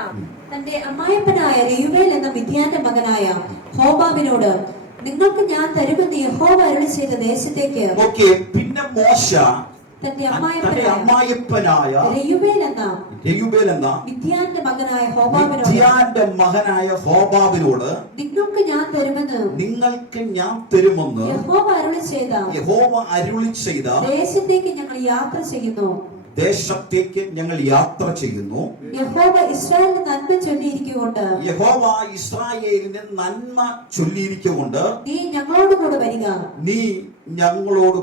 തന്റെ അമ്മായപ്പനായ രെയൂവേൽ എന്ന മിദ്യാന്റെ മകനായ ഹോബാബിനോട്, നിങ്ങൾക്ക് ഞാൻ തരുമെന്ന് യഹോവ അരുളി ചെയ്ത ദേശത്തേക്ക്. പിന്നെ മോശ തന്റെ അമ്മായപ്പനായ രെയൂവേൽ എന്ന മിദ്യാന്റെ മകനായ ഹോബാബിനോട് നിങ്ങൾക്ക് ഞാൻ തരുമെന്ന് യഹോവ അരുളി ചെയ്ത ദേശത്തേക്ക് ഞങ്ങൾ യാത്ര ചെയ്യുന്നു. യഹോവ ഇസ്രായേലിന് നന്മ ചൊല്ലിയിരിക്കുകൊണ്ട് നീ ഞങ്ങളോട്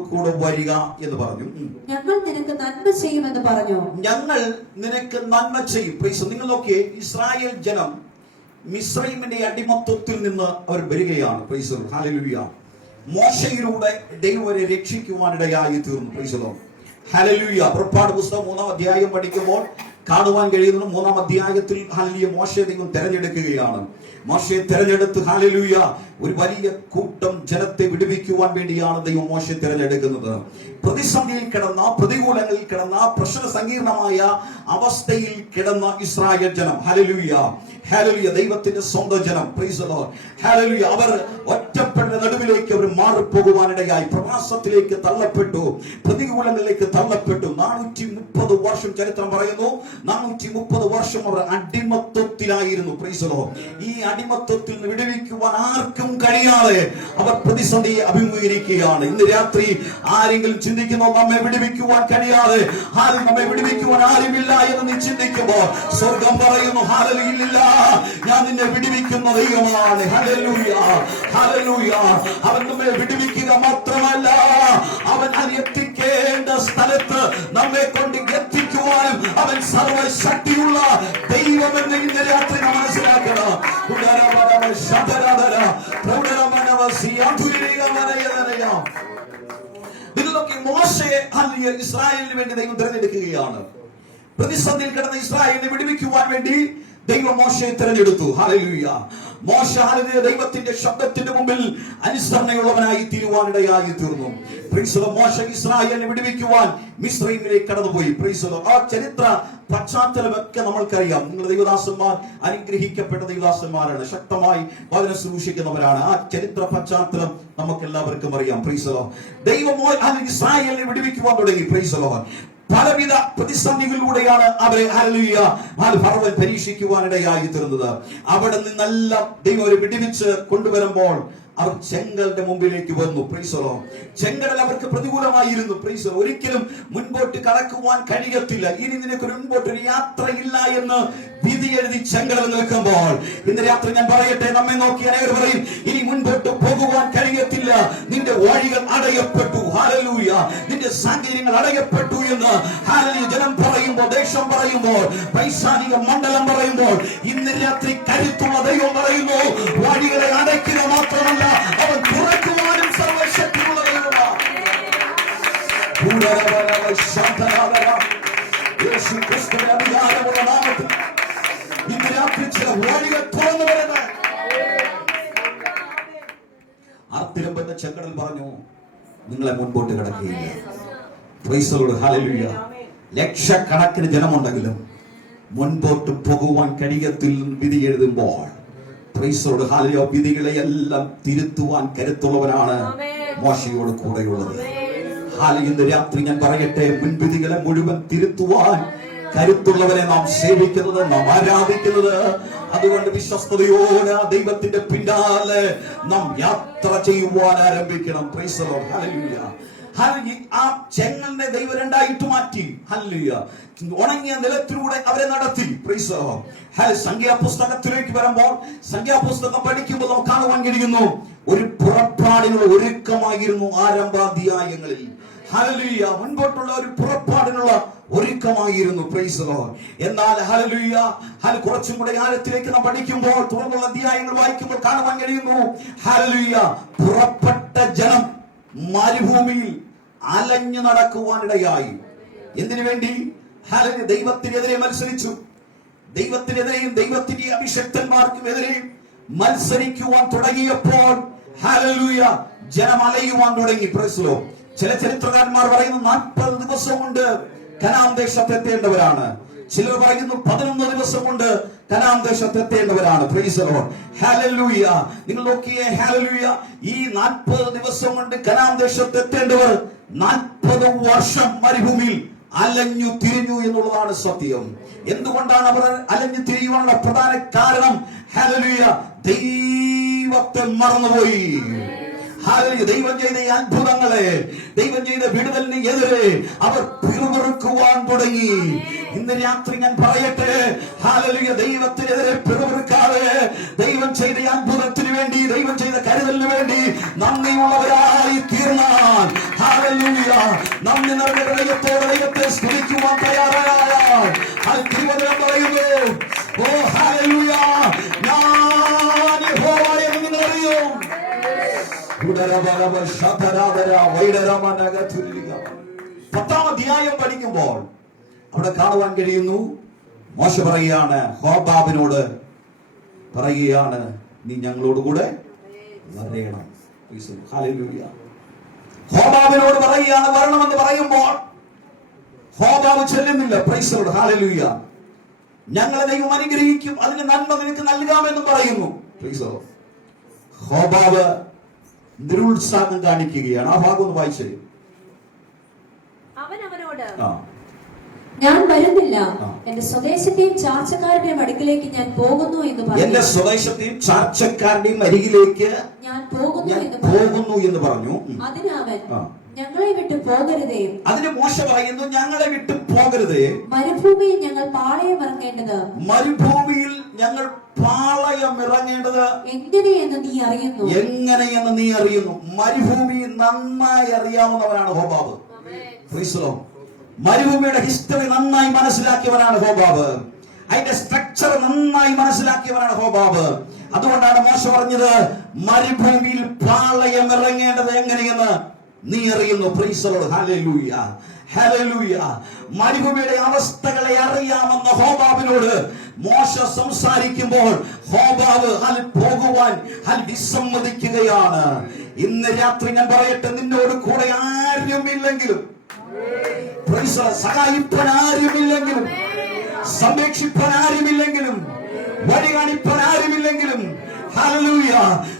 കൂടെ വരിക എന്ന് പറഞ്ഞു. ഞങ്ങൾ നിനക്ക് നന്മ ചെയ്യുമെന്ന് പറഞ്ഞു. ഞങ്ങൾ നിനക്ക് നന്മ ചെയ്യും. നിങ്ങൾ നോക്കിയേ, ഇസ്രായേൽ ജനം മിസ്രൈമിന്റെ അടിമത്വത്തിൽ നിന്ന് അവർ വരികയാണ്. ഹല്ലേലൂയ. മോശയിലൂടെ ദൈവം അവരെ രക്ഷിക്കുവാനിടയായി തീർന്നു. ഹല്ലേലൂയ. പുറപ്പാട് പുസ്തകം 3-ാം അധ്യായം പഠിക്കുമ്പോൾ കാണുവാൻ കഴിയുന്നത് 3-ാം അധ്യായത്തിൽ ഹല്ലേലൂയ മോശയെ ദൈവം തെരഞ്ഞെടുക്കുകയാണ്. മോശയെ തെരഞ്ഞെടുത്ത് ഹല്ലേലൂയ ഒരു വലിയ കൂട്ടം ജനത്തെ വിടുവിക്കുവാൻ വേണ്ടിയാണ് ദൈവം മോശയെ തെരഞ്ഞെടുക്കുന്നത്. പ്രതിസന്ധിയിൽ കിടന്ന, പ്രതികൂലങ്ങളിൽ കിടന്ന, പ്രശ്ന സങ്കീർണമായ അവസ്ഥയിൽ കിടന്ന ഇസ്രായേൽ ജനം, ഹല്ലേലൂയ ഹല്ലേലൂയ, ദൈവത്തിന്റെ സ്വന്തം ജനം, പ്രൈസ് ദി ലോർഡ്, ഹല്ലേലൂയ, അവർ ഒറ്റപ്പെട്ട നടുവിലേക്ക് അവർ മാറിപ്പോകുവാനിടയായി, പ്രവാസത്തിലേക്ക് തള്ളപ്പെട്ടു, പ്രതികൂലങ്ങളിലേക്ക് തള്ളപ്പെട്ടു. 430 വർഷം ചരിത്രം പറയുന്നു. 430 വർഷം അവർ അടിമത്വത്തിലായിരുന്നു. Praise the lord. ഈ അടിമത്വത്തിൽ നിന്ന് വിടുവിക്കുവാൻ ആർക്കും കഴിയാതെ അവർ പ്രതിസന്ധിയെ അഭിമുഖീകരിക്കുകയാണ്. ഇന്ന് രാത്രി ആരെങ്കിലും ചിന്തിക്കുന്നു നമ്മെ വിടുവിക്കുവാൻ കഴിയാതെ, നമ്മെ വിടുവിക്കുവാൻ ആരുമില്ല എന്ന് നീ ചിന്തിക്കുമ്പോൾ സ്വർഗം പറയുന്നു, ഹല്ലേലൂയ, ഞാൻ നിന്നെ വിടുവിക്കുന്ന ദൈവമാണ്. Hallelujah hallelujah. അവൻ നമ്മെ വിടുവിക്കുക മാത്രമല്ല, അവൻ എത്തിക്കേണ്ട സ്ഥലത്ത് നമ്മെ കൊണ്ട് എത്തിക്കുവാനും അവൻ സർവശക്തിയുള്ള ദൈവമെന്ന് ഇന്ന് രാത്രി നാം മനസ്സിലാക്കണം. ഇതിലൊക്കെ മോശയെ ഇസ്രായേലിന് വേണ്ടി ദൈവം തിരഞ്ഞെടുക്കുകയാണ്. പ്രതിസന്ധിയിൽ കിടന്ന ഇസ്രായേലിനെ വിടുവിക്കുവാൻ വേണ്ടി ദൈവം മോശയെ തിരഞ്ഞെടുത്തു. ഹല്ലേലൂയ. മോശ ഹല്ലേലൂയ ദൈവത്തിന്റെ ശബ്ദത്തിന്റെ മുമ്പിൽ അനുസരണയുള്ളവനായി തീരുവാനിടയായി തീർന്നു. മോശ ഇസ്രായേലിനെ വിടുവിക്കുവാൻ മിസ്രൈമിലേക്ക് കടന്നുപോയി. ആ ചരിത്ര പശ്ചാത്തലമൊക്കെ നമ്മൾക്കറിയാം. നിങ്ങൾ ദൈവദാസന്മാർ അനുഗ്രഹിക്കപ്പെട്ട ദൈവദാസന്മാരാണ്, ശക്തമായി വചനം സൂക്ഷിക്കുന്നവരാണ്. ആ ചരിത്ര പശ്ചാത്തലം നമുക്ക് എല്ലാവർക്കും അറിയാം. ദൈവം ഇസ്രായേലിനെ വിടുവിക്കുവാൻ തുടങ്ങി. പലവിധ പ്രതിസന്ധികളിലൂടെയാണ് അവരെ ഹല്ലേലൂയ ഫറവോൻ പരീക്ഷിക്കുവാനിടയായി തീർന്നത്. അവിടെ നിന്നെല്ലാം ദൈവം അവരെ വിടുവിച്ച് കൊണ്ടുവരുമ്പോൾ അവർ ചെങ്കലിന്റെ മുമ്പിലേക്ക് വന്നു. ചെങ്കടൽ അവർക്ക് പ്രതികൂലമായിരുന്നു. ഒരിക്കലും മുൻപോട്ട് കടക്കുവാൻ കഴിയത്തില്ല. ഇനി നിനക്ക് മുൻപോട്ടൊരു യാത്രയില്ല എന്ന് വിധി വിധി എഴുതി ചെങ്കടൽ നിൽക്കുമ്പോൾ ഇന്ന് രാത്രി ഞാൻ പറയട്ടെ, നമ്മെ നോക്കി അനേകർ പറയും ഇനി മുൻപോട്ട് പോകുവാൻ കഴിയത്തില്ല, നിന്റെ വഴികൾ അടയപ്പെട്ടു, ഹല്ലേലൂയ, നിന്റെ സാഹചര്യങ്ങൾ അടയപ്പെട്ടു എന്ന് ഹല്ലേലൂയ ജനം പറയുമ്പോൾ, ദേശം പറയുമ്പോൾ, പൈശാചിക മണ്ഡലം പറയുമ്പോൾ, ഇന്ന് രാത്രി കരുത്തുള്ള ദൈവം പറയുന്നു, വഴികളെ അടയ്ക്കുക മാത്രമല്ല അവൻ തുറക്കുവാനും സർവശക്തിയുള്ള ദൈവമാണ്. യേശു ക്രിസ്തുവിന്റെ അധികാരമുള്ള നാമത്തിൽ ഇന്ന് രാത്രി ചില വഴികൾ തുറന്നു വരുന്നത്. അർത്തിരമ്പന്റെ ചെങ്കടൽ പറഞ്ഞു നിങ്ങളെ മുൻപോട്ട് കിടക്കുകയില്ല. Praise the lord, hallelujah. ലക്ഷക്കണക്കിന് ജനമുണ്ടെങ്കിലും മുൻപോട്ട് പോകുവാൻ കഴിയത്തിൽ വിധി എഴുതുമ്പോൾ പ്രൈസ് ദി ലോർഡ്, ഹല്ലേലൂയ, വിധികളെ എല്ലാം തിരുത്തുവാൻ കരുത്തുള്ളവനാണ് മോശയോട് കൂടെയുള്ളത്. ഇന്ന് രാത്രി ഞാൻ പറയട്ടെ, മുൻവിധികളെ മുഴുവൻ തിരുത്തുവാൻ കരുത്തുള്ളവരെ നാം സേവിക്കുന്നത്, നാം ആരാധിക്കുന്നത്. അതുകൊണ്ട് വിശ്വസ്തയോടെ ആ ദൈവത്തിന്റെ പിന്നാലെ നാം യാത്ര ചെയ്യുവാൻ ആരംഭിക്കണം. Price the lord, hallelujah. ആ ചെങ്കലിനെ ദൈവം രണ്ടായിട്ട് മാറ്റി. ഹല്ലേലൂയ. ഉണങ്ങിയ നിലത്തിലൂടെ അവരെ നടത്തി. Price the Lord. സംഖ്യാപുസ്തകത്തിലേക്ക് വരുമ്പോൾ, സംഖ്യാപുസ്തകം പഠിക്കുമ്പോൾ നമുക്ക് കാണുവാൻ കഴിയുന്നു ഒരു പുറപ്പാടിനുള്ള ഒരുക്കമായിരുന്നു ആരംഭാധ്യായങ്ങളിൽ. ഹല്ലേലൂയ, മുൻപോട്ടുള്ള ഒരു പുറപ്പാടിനുള്ള ഒരുക്കമായിരുന്നു. Praise the lord. എന്നാൽ ഹല്ലേലൂയ, കുറച്ചും കൂടെ ആഴത്തിലേക്ക് നാം പഠിക്കുമ്പോൾ, തുടർന്നുള്ള അധ്യായങ്ങൾ വായിക്കുമ്പോൾ കാണുവാൻ കഴിയുന്നു ഹല്ലേലൂയ, പുറപ്പെട്ട ജനം മരുഭൂമിയിൽ അലഞ്ഞു നടക്കുവാനിടയായി. എന്തിനു വേണ്ടി? ഹല്ലേലൂയ, ദൈവത്തിനെതിരെ മത്സരിച്ചു. ദൈവത്തിനെതിരെയും ദൈവത്തിന്റെ അഭിഷക്തന്മാർക്കും എതിരെയും മത്സരിക്കുവാൻ തുടങ്ങിയപ്പോൾ ഹല്ലേലൂയ ജനം അലയുവാൻ തുടങ്ങി. Price the Lord. ചില ചരിത്രകാരന്മാർ പറയുന്നു 40 ദിവസം കൊണ്ട് കനാൻ ദേശത്ത് എത്തേണ്ടവരാണ്. ചിലർ പറയുന്നു 11 ദിവസം കൊണ്ട് കനാൻ ദേശത്ത് എത്തേണ്ടവരാണ്. Praise the lord, hallelujah. നിങ്ങൾ നോക്കിയേ, ഹല്ലേലൂയ, ഈ 40 ദിവസം കൊണ്ട് കനാൻ ദേശത്ത് എത്തേണ്ടവർ 40 വർഷം മരുഭൂമിയിൽ അലഞ്ഞു തിരിഞ്ഞു എന്നുള്ളതാണ് സത്യം. എന്തുകൊണ്ടാണ് അവർ അലഞ്ഞു തിരിയുവാനുള്ള പ്രധാന കാരണം? ഹല്ലേലൂയ, ദൈവത്തെ മറന്നുപോയി. ഹല്ലേലൂയ, ദൈവം ചെയ്ത ഈ അത്ഭുതങ്ങളെ, ദൈവം ചെയ്ത വിടുതലിന് എതിരെ അവർ പിറുപിറുക്കുവാൻ തുടങ്ങി. ഇന്ന് രാത്രി ഞാൻ പറയട്ടെ, ഹല്ലേലൂയ, ദൈവത്തിനെതിരെ പിറുപിറുക്കാതെ ദൈവം ചെയ്ത അത്ഭുതത്തിന് വേണ്ടി, ദൈവം ചെയ്ത കരുതലിന് വേണ്ടി നന്ദിയുള്ളവരായി തീർന്നാൽ, ഹല്ലേലൂയ, നന്ദി നിറഞ്ഞ ഹൃദയത്തോടെ ദൈവത്തെ സ്തുതിക്കുവാൻ തയ്യാറായാൽ തിരുവചനം പറയുന്നു, ഓ ഹല്ലേലൂയ, ഞാൻ യഹോവയെന്ന് നിങ്ങൾ അറിയും. 10-ാം അധ്യായം പഠിക്കുമ്പോൾ അവിടെ കാണുവാൻ കഴിയുന്നു, മോശ പറയുകയാണ്, ഹോബാബിനോട് പറയുകയാണ്, നീ ഞങ്ങളോട് കൂടെ വരേണം. ഹല്ലേലൂയ. ഹോബാബിനോട് പറയുകയാണ് വരണമെന്ന് പറയുമ്പോൾ ഹോബാബ് ചെല്ലുന്നില്ല. Praise the lord, hallelujah. ഞങ്ങളെ ദൈവം അനുഗ്രഹിക്കും, അതിന് നന്മ നിനക്ക് നൽകാമെന്ന് പറയുന്നു. Praise the lord. ഹോബാബ് നിരുത്സാഹം കാണിക്കുകയാണ്. ആ ഭാഗം ഒന്ന് വായിച്ചേ. അവൻ അവനോട്, ഞാൻ വരുന്നില്ല, എന്റെ സ്വദേശത്തെയും ചാർച്ചക്കാരുടെയും അടുക്കിലേക്ക് ഞാൻ പോകുന്നു എന്ന് പറഞ്ഞു. എന്റെ സ്വദേശത്തെയും ചാർച്ചക്കാരുടെയും അരികിലേക്ക് ഞാൻ പോകുന്നു എന്ന് പറഞ്ഞു. അതിന് അവൻ, ഞങ്ങളെ വിട്ടു പോകരുതേ. അതിന് മോശ പറയുന്നു, ഞങ്ങളെ വിട്ടു പോകരുതേ. മരുഭൂമിയിൽ ഞങ്ങൾ പാളയം ഇറങ്ങേണ്ടത്, മരുഭൂമിയിൽ ഞങ്ങൾ പാളയം ഇറങ്ങേണ്ടത് എങ്ങനെയെന്ന് നീ അറിയുന്നു. മരുഭൂമി നന്നായി അറിയാവുന്നവനാണ് ഹോബാബ്. മരുഭൂമിയുടെ ഹിസ്റ്ററി നന്നായി മനസ്സിലാക്കിയവനാണ് ഹോബാബ്. അതിന്റെ സ്ട്രക്ചർ നന്നായി മനസ്സിലാക്കിയവനാണ് ഹോബാബ്. അതുകൊണ്ടാണ് മോശ പറഞ്ഞത്, മരുഭൂമിയിൽ പാളയം ഇറങ്ങേണ്ടത് എങ്ങനെയെന്ന് നീ അറിയുന്നു. Price the lord, hallelujah, hallelujah. മരുഭൂമിയുടെ അവസ്ഥകളെ അറിയാമെന്ന ഹോബാബിനോട് മോശ സംസാരിക്കുമ്പോൾ ഹോബാബ് പോകുവാൻ വിസമ്മതിക്കുകയാണ്. ഇന്ന് രാത്രി ഞാൻ പറയട്ടെ, നിന്നോട് കൂടെ ആരുമില്ലെങ്കിലും, സഹായിപ്പാൻ ആരുമില്ലെങ്കിലും, സംരക്ഷിപ്പാൻ ആരുമില്ലെങ്കിലും, വഴി കാണിപ്പാൻ ആരുമില്ലെങ്കിലും, ഹല്ലേലൂയ,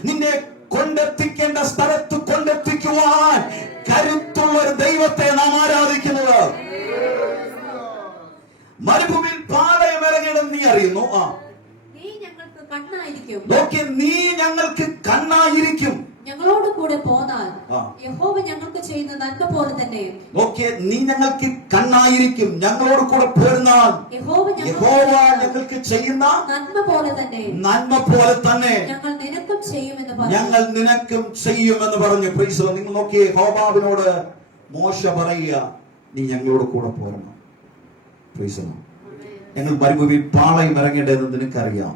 നിന്നെ കൊണ്ടെത്തിക്കേണ്ട സ്ഥലത്ത് കൊണ്ടെത്തിക്കുവാൻ കരുത്തുള്ള ഒരു ദൈവത്തെ നാം ആരാധിക്കുന്നത്. മരുഭൂമിയിൽ പാളയം ഇറങ്ങണമെന്ന് നീ അറിയുന്നു. നീ ഞങ്ങൾക്ക് കണ്ണായിരിക്കും. ഞങ്ങളോട് കൂടെ പോന്നാൽ ആ. യഹോവ ഞങ്ങൾക്ക് ചെയ്യുന്ന നന്മ പോലെ തന്നെ നോക്കിയേ, നീ ഞങ്ങൾക്ക് കണ്ണായിരിക്കും, ഞങ്ങളോട് കൂടെ പോരുന്നാൽ യഹോവ ഞങ്ങൾക്ക് ചെയ്യുന്ന നന്മ പോലെ തന്നെ ഞങ്ങൾ നിനക്കും ചെയ്യുമെന്ന് പറഞ്ഞു. ഞങ്ങൾ നിനക്കും ചെയ്യുമെന്ന് പറഞ്ഞു. Praise the. നിങ്ങൾ നോക്കിയേ, യഹോവാവിനോട് മോശ പറയുക, നീ ഞങ്ങളോട് കൂടെ പോരണം. Praise the. ഞങ്ങൾ മരുഭൂമിയിൽ പാളയം ഇറങ്ങേണ്ടതെന്ന് നിനക്കറിയാം.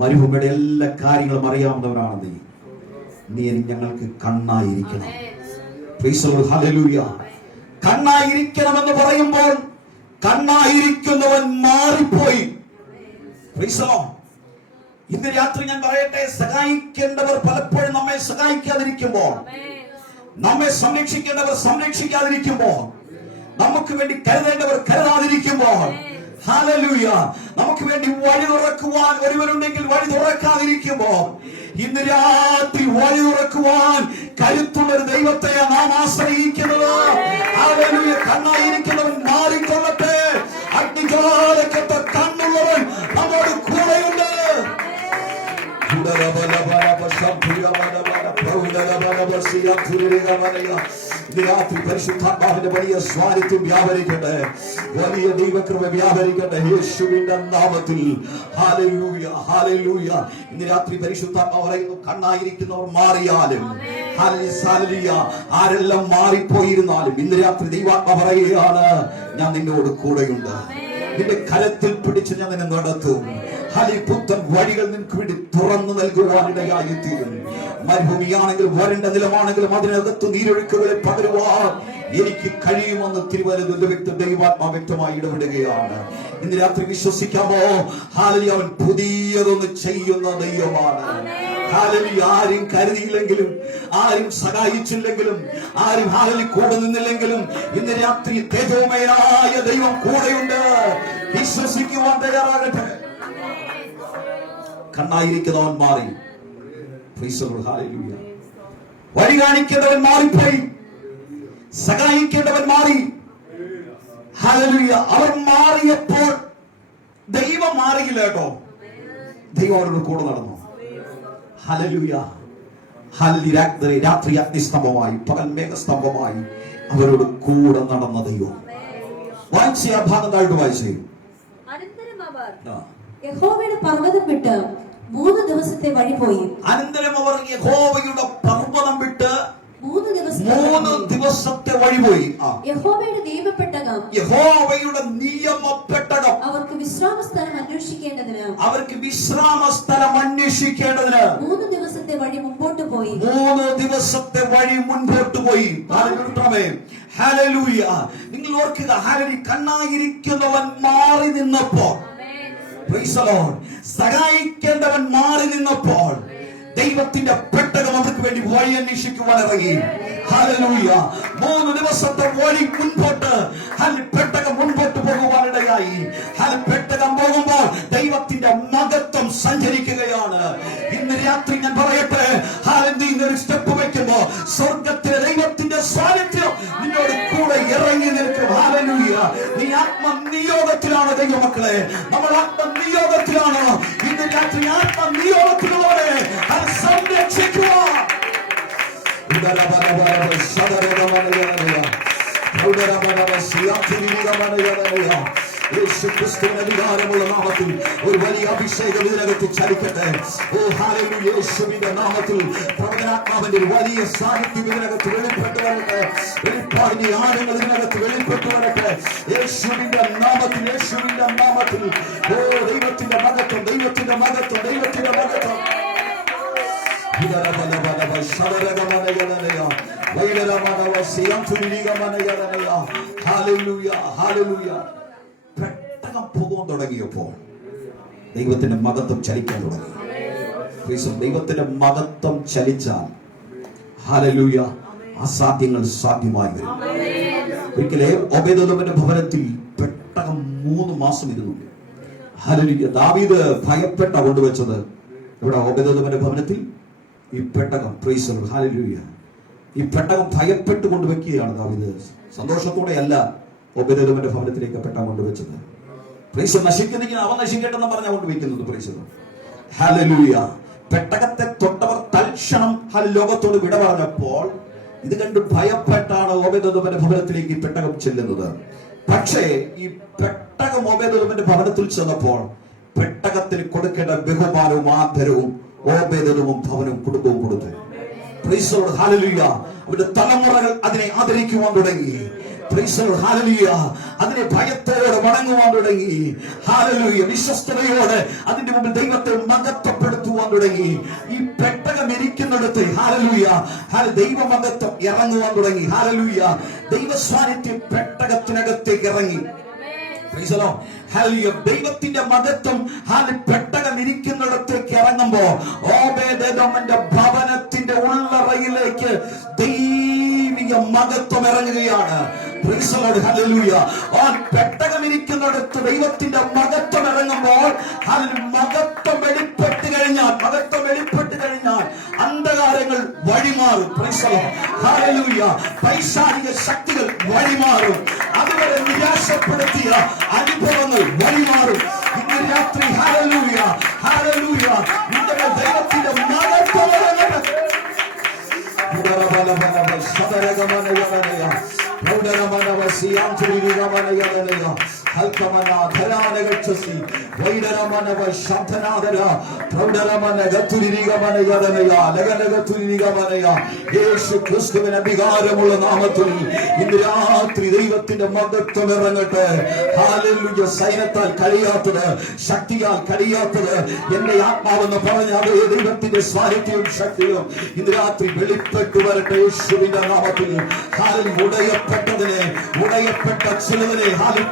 മരുഭൂമിയുടെ എല്ലാ കാര്യങ്ങളും അറിയാവുന്നവരാണ് നീ ഞങ്ങൾക്ക് കണ്ണായിരിക്കണം. Praise the. ഹല്ലേലൂയ. കണ്ണായിരിക്കണമെന്ന് പറയുമ്പോൾ കണ്ണായിരിക്കുന്നവൻ മാറിപ്പോയി. Praise the. ഇന്ന് രാത്രി ഞാൻ പറയട്ടെ, സഹായിക്കേണ്ടവർ പലപ്പോഴും നമ്മെ സഹായിക്കാതിരിക്കുമ്പോൾ, നമ്മെ സംരക്ഷിക്കേണ്ടവർ സംരക്ഷിക്കാതിരിക്കുമ്പോൾ, നമുക്ക് വേണ്ടി കരുതേണ്ടവർ കരുതാതിരിക്കുമ്പോൾ, ഹല്ലേലൂയ, നമുക്ക് വേണ്ടി വഴി തുറക്കുവാൻ ഒരുവരുണ്ടെങ്കിൽ വഴി തുറക്കാതിരിക്കുമ്പോൾ, ഇന്ന് രാത്രി വഴി തുറക്കുവാൻ കരുത്തുള്ള ഒരു ദൈവത്തെ നാം ആശ്രയിക്കുന്നത്. ഹല്ലേലൂയ. കണ്ണായിരിക്കുന്നവൻ മാറിക്കൊള്ളട്ടെ. അഗ്നിജ്വാലയ്ക്കൊത്ത കണ്ണുള്ളവൻ നമ്മോട് കൂടെയുണ്ട്. പരിശുദ്ധാത്മാവിന്റെ വലിയ സ്വാധീനം വ്യാപരിക്കട്ടെ, വലിയ ദൈവകൃപ വ്യാപരിക്കട്ടെ യേശുവിന്റെ നാമത്തിൽ. Hallelujah, hallelujah. ഇന്ന് രാത്രി പരിശുദ്ധാത്മാവ് പറയുന്നു, കണ്ണായിരിക്കുന്നവർ മാറിയാലും, ഹല്ലേലൂയ, ആരെല്ലാം മാറിപ്പോയിരുന്നാലും ഇന്ന് രാത്രി ദൈവാത്മാവ് പറയുകയാണ്, ഞാൻ നിന്നോട് കൂടെയുണ്ട്. നിന്റെ കരത്തിൽ പിടിച്ച് ഞാൻ നിന്നെ നടത്തും. പുത്തൻ വഴികൾ നിനക്ക് വേണ്ടി തുറന്നു നൽകുവാനിടയായി തീരും. മരുഭൂമിയാണെങ്കിലും വരണ്ട നിലമാണെങ്കിലും അതിനകത്ത് നീരൊഴുക്കുകളെ പകരുവാൻ എനിക്ക് കഴിയുമെന്ന് തിരുവനന്തപുരത്തെ വ്യക്തി ദൈവാത്മാവ് വ്യക്തമായി ഇടപെടുകയാണ്. ഇന്ന് രാത്രി വിശ്വസിക്കാമോ? ഹല്ലേലൂയ, അവൻ പുതിയതൊന്ന് ചെയ്യുന്ന ദൈവമാണ്. ഹല്ലേലൂയ. ആരും കരുതിയില്ലെങ്കിലും, ആരും സഹായിച്ചില്ലെങ്കിലും, ആരും ഹാലലി കൂടെ നിന്നില്ലെങ്കിലും ഇന്ന് രാത്രി തേജോമയനായ ദൈവം കൂടെയുണ്ട്. വിശ്വസിക്കുവാൻ തയ്യാറാകട്ടെ. കണ്ണായിരിക്കുന്നവൻ മാറി. ഹല്ലേലൂയ. വഴി കാണിക്കേണ്ടവൻ മാറിപ്പോയി, സഹായിക്കേണ്ടവൻ മാറി. ഹല്ലേലൂയ. അവർ മാറിയപ്പോൾ ദൈവം മാറിയില്ല കേട്ടോ, ദൈവം അവരുടെ കൂടെ നടന്നു. ഹല്ലേലൂയ. ഹല്ലേലൂയ. രാത്രി അഗ്നിസ്തംഭമായി, പകൽ മേഘസ്തംഭമായി അവരോട് കൂടെ നടന്ന ദൈവം. വായിച്ച ആ ഭാഗം താഴ്ത്തു വായിച്ചേ. യഹോവയുടെ പർവ്വതം വിട്ട് 3 ദിവസത്തെ വഴി പോയി. അനന്തരം അവർ യഹോവയുടെ പർവ്വതം വിട്ട് 3 ദിവസത്തെ വഴി പോയി. യഹോവയുടെ നിയമപ്പെട്ടകം അവർക്ക് വിശ്രാമസ്ഥലം അന്വേഷിക്കേണ്ടതിന് 3 ദിവസത്തെ വഴി മുമ്പോട്ട് പോയി. ഹല്ലേലൂയ. നിങ്ങൾ ഓർക്കുക, ഹല്ലേലൂയ, കണ്ണായിരിക്കുന്നവൻ മാറി നിന്നപ്പോൾ, പ്രൈസ് ദി ലോർഡ്, സഹായിക്കേണ്ടവൻ മാറി നിന്നപ്പോൾ ദൈവത്തിന്റെ പെട്ടകം അവർക്ക് വേണ്ടി വഴി അന്വേഷിക്കുവാൻ ഇറങ്ങി. ഹല്ലേലൂയ. 3 ദിവസത്തെ വഴി മുൻപോട്ട് പെട്ടകം മുൻപോട്ട് പോകുവാനിടയായി. പെട്ടകം പോകുമ്പോൾ ദൈവത്തിന്റെ മഹത്വം സഞ്ചരിക്കുകയാണ്. ഇന്ന് രാത്രി ഞാൻ പറയട്ടെ, ഒരു സ്റ്റെപ്പ് വെക്കുമ്പോ സ്വർഗത്തിലെ ദൈവത്തിന്റെ സാന്നിധ്യം നിന്നോട് കൂടെ ഇറങ്ങി നിൽക്കും. ഹല്ലേലൂയ. നീ ആത്മനിയോഗത്തിലാണ് ദൈവമക്കളെ, നമ്മൾ ആത്മനിയോഗത്തിലാണ്. ഇന്ന് രാത്രി ആത്മനിയോഗത്തിലൂടെ സംരക്ഷിക്കുക. യേശുക്രിസ്തുവിന്റെ അധികാരമുള്ള നാമത്തിൽ ഒരു വലിയ അഭിഷേകം ഇതിനകത്ത് ചലിക്കട്ടെ. ഓ ഹല്ലേലൂയ. യേശുവിന്റെ നാമത്തിൽ പ്രവചനാത്മാവിന്റെ വലിയ സാന്നിധ്യം ഇതിനകത്ത് വെളിപ്പെട്ടു വരട്ടെ. വെളിപ്പാടിന്റെ ആഴങ്ങൾ ഇതിനകത്ത് വെളിപ്പെട്ടു വരട്ടെ. യേശുവിന്റെ നാമത്തിൽ, യേശുവിന്റെ നാമത്തിൽ. ഓ ദൈവത്തിന്റെ മഹത്വം, ദൈവത്തിന്റെ മഹത്വം, ദൈവത്തിന്റെ മഹത്വം. പെട്ടെന്ന് പോകാൻ തുടങ്ങിയപ്പോൾ ദൈവത്തിന്റെ മഹത്വം ചലിക്കാൻ തുടങ്ങി. ദൈവത്തിന്റെ മഹത്വം ചലിച്ചാൽ ഹല്ലേലൂയ അസാധ്യങ്ങൾ സാധ്യമായി വരും. ഒരിക്കലേ ഒബേദെദോമിന്റെ ഭവനത്തിൽ പെട്ടകം 3 മാസം ഇരുന്നു. ഹല്ലേലൂയ. ദാവീദ് ഭയപ്പെട്ട കൊണ്ടുവച്ചത് ഇവിടെ ഒബേദെദോമിന്റെ ഭവനത്തിൽ ഈ പെട്ടകം. Price the lord. ഹല്ലേലൂയ. ഈ പെട്ടകം ഭയപ്പെട്ട് കൊണ്ടുവയ്ക്കുകയാണ് ദാവീദ്. സന്തോഷത്തോടെയല്ല ഒബേദെദോമിന്റെ ഭവനത്തിലേക്ക് പെട്ടകം കൊണ്ടുവച്ചത്. പ്രൈസ് നശിക്കുന്നെങ്കിൽ അവൻ നശിക്കട്ടെന്ന് പറഞ്ഞാൽ കൊണ്ടുവയ്ക്കുന്നത്. Praise the lord. ഹല്ലേലൂയ. പെട്ടകത്തെ തൊട്ടവർ തൽക്ഷണം ലോകത്തോട് വിട പറഞ്ഞപ്പോൾ ഇത് കണ്ട് ഭയപ്പെട്ടാണ് ഓബേദെദോമിന്റെ ഭവനത്തിലേക്ക് പെട്ടകം ചെല്ലുന്നത്. പക്ഷേ ഈ പെട്ടകം ഓബേദെദോമിന്റെ ഭവനത്തിൽ ചെന്നപ്പോൾ പെട്ടകത്തിന് കൊടുക്കേണ്ട ബഹുമാനവും ആദരവും ഓബേദെദോമും ഭവനവും കുടുംബവും കൊടുത്തു. Price the lord, hallelujah. അവരുടെ തലമുറകൾ അതിനെ ആദരിക്കുവാൻ തുടങ്ങി. Price the lord, hallelujah. അതിനെ ഭയത്തോടെ വണങ്ങുവാൻ തുടങ്ങി. ഹല്ലേലൂയ. വിശ്വസ്തതയോടെ അതിന്റെ മുമ്പിൽ ദൈവത്തെ മഹത്വപ്പെടുത്തുവാൻ തുടങ്ങി. ഈ പെട്ടകം ഇരിക്കുന്നിടത്ത് ഹല്ലേലൂയ ദൈവമഹത്വം ഇറങ്ങുവാൻ തുടങ്ങി. ഹല്ലേലൂയ. ദൈവ സാന്നിധ്യം പെട്ടകത്തിനകത്തേക്ക് ഇറങ്ങി. Price the lord, hallelujah. ദൈവത്തിന്റെ മഹത്വം പെട്ടകം ഇരിക്കുന്നിടത്തേക്ക് ഇറങ്ങുമ്പോ ഓബേദെദോമിന്റെ ഭവനത്തിന്റെ ഉള്ളറയിലേക്ക് ദൈവിക മഹത്വം ഇറങ്ങുകയാണ്. Praise the lord, hallelujah. പെട്ടകം ഇരിക്കുന്നിടത്ത് ദൈവത്തിന്റെ മഹത്വം ഇറങ്ങുമ്പോൾ മഹത്വം വെളിപ്പെട്ട് കഴിഞ്ഞാൽ അന്ധകാരങ്ങൾ വഴിമാറും. Praise the lord, hallelujah. പൈശാചിക ശക്തികൾ വഴിമാറും. അതുവരെ നിരാശപ്പെടുത്തിയ അനുഭവങ്ങൾ വഴിമാറും. ഇന്ന് രാത്രി ഹല്ലേലൂയ ഹല്ലേലൂയ നിങ്ങളുടെ ദൈവത്തിന്റെ മഹത്വം ഇറങ്ങട്ടെ. യേശു ക്രിസ്തുവിന് അധികാരമുള്ള നാമത്തിൽ ഇന്ന് രാത്രി ദൈവത്തിന്റെ മഹത്വം ഇറങ്ങട്ടെ. ഹല്ലേലൂയ. സൈന്യത്താൽ കഴിയാത്തത്, ശക്തിയാൽ കഴിയാത്തത് എന്റെ ആത്മാവെന്ന് പറഞ്ഞ അതേ ദൈവത്തിന്റെ സാന്നിധ്യവും ശക്തിയും ഇന്ന് രാത്രി വെളിപ്പെട്ടു വരട്ടെ യേശുവിന്റെ നാമത്തിൽ. ഉടയപ്പെട്ട ചിലതിനെ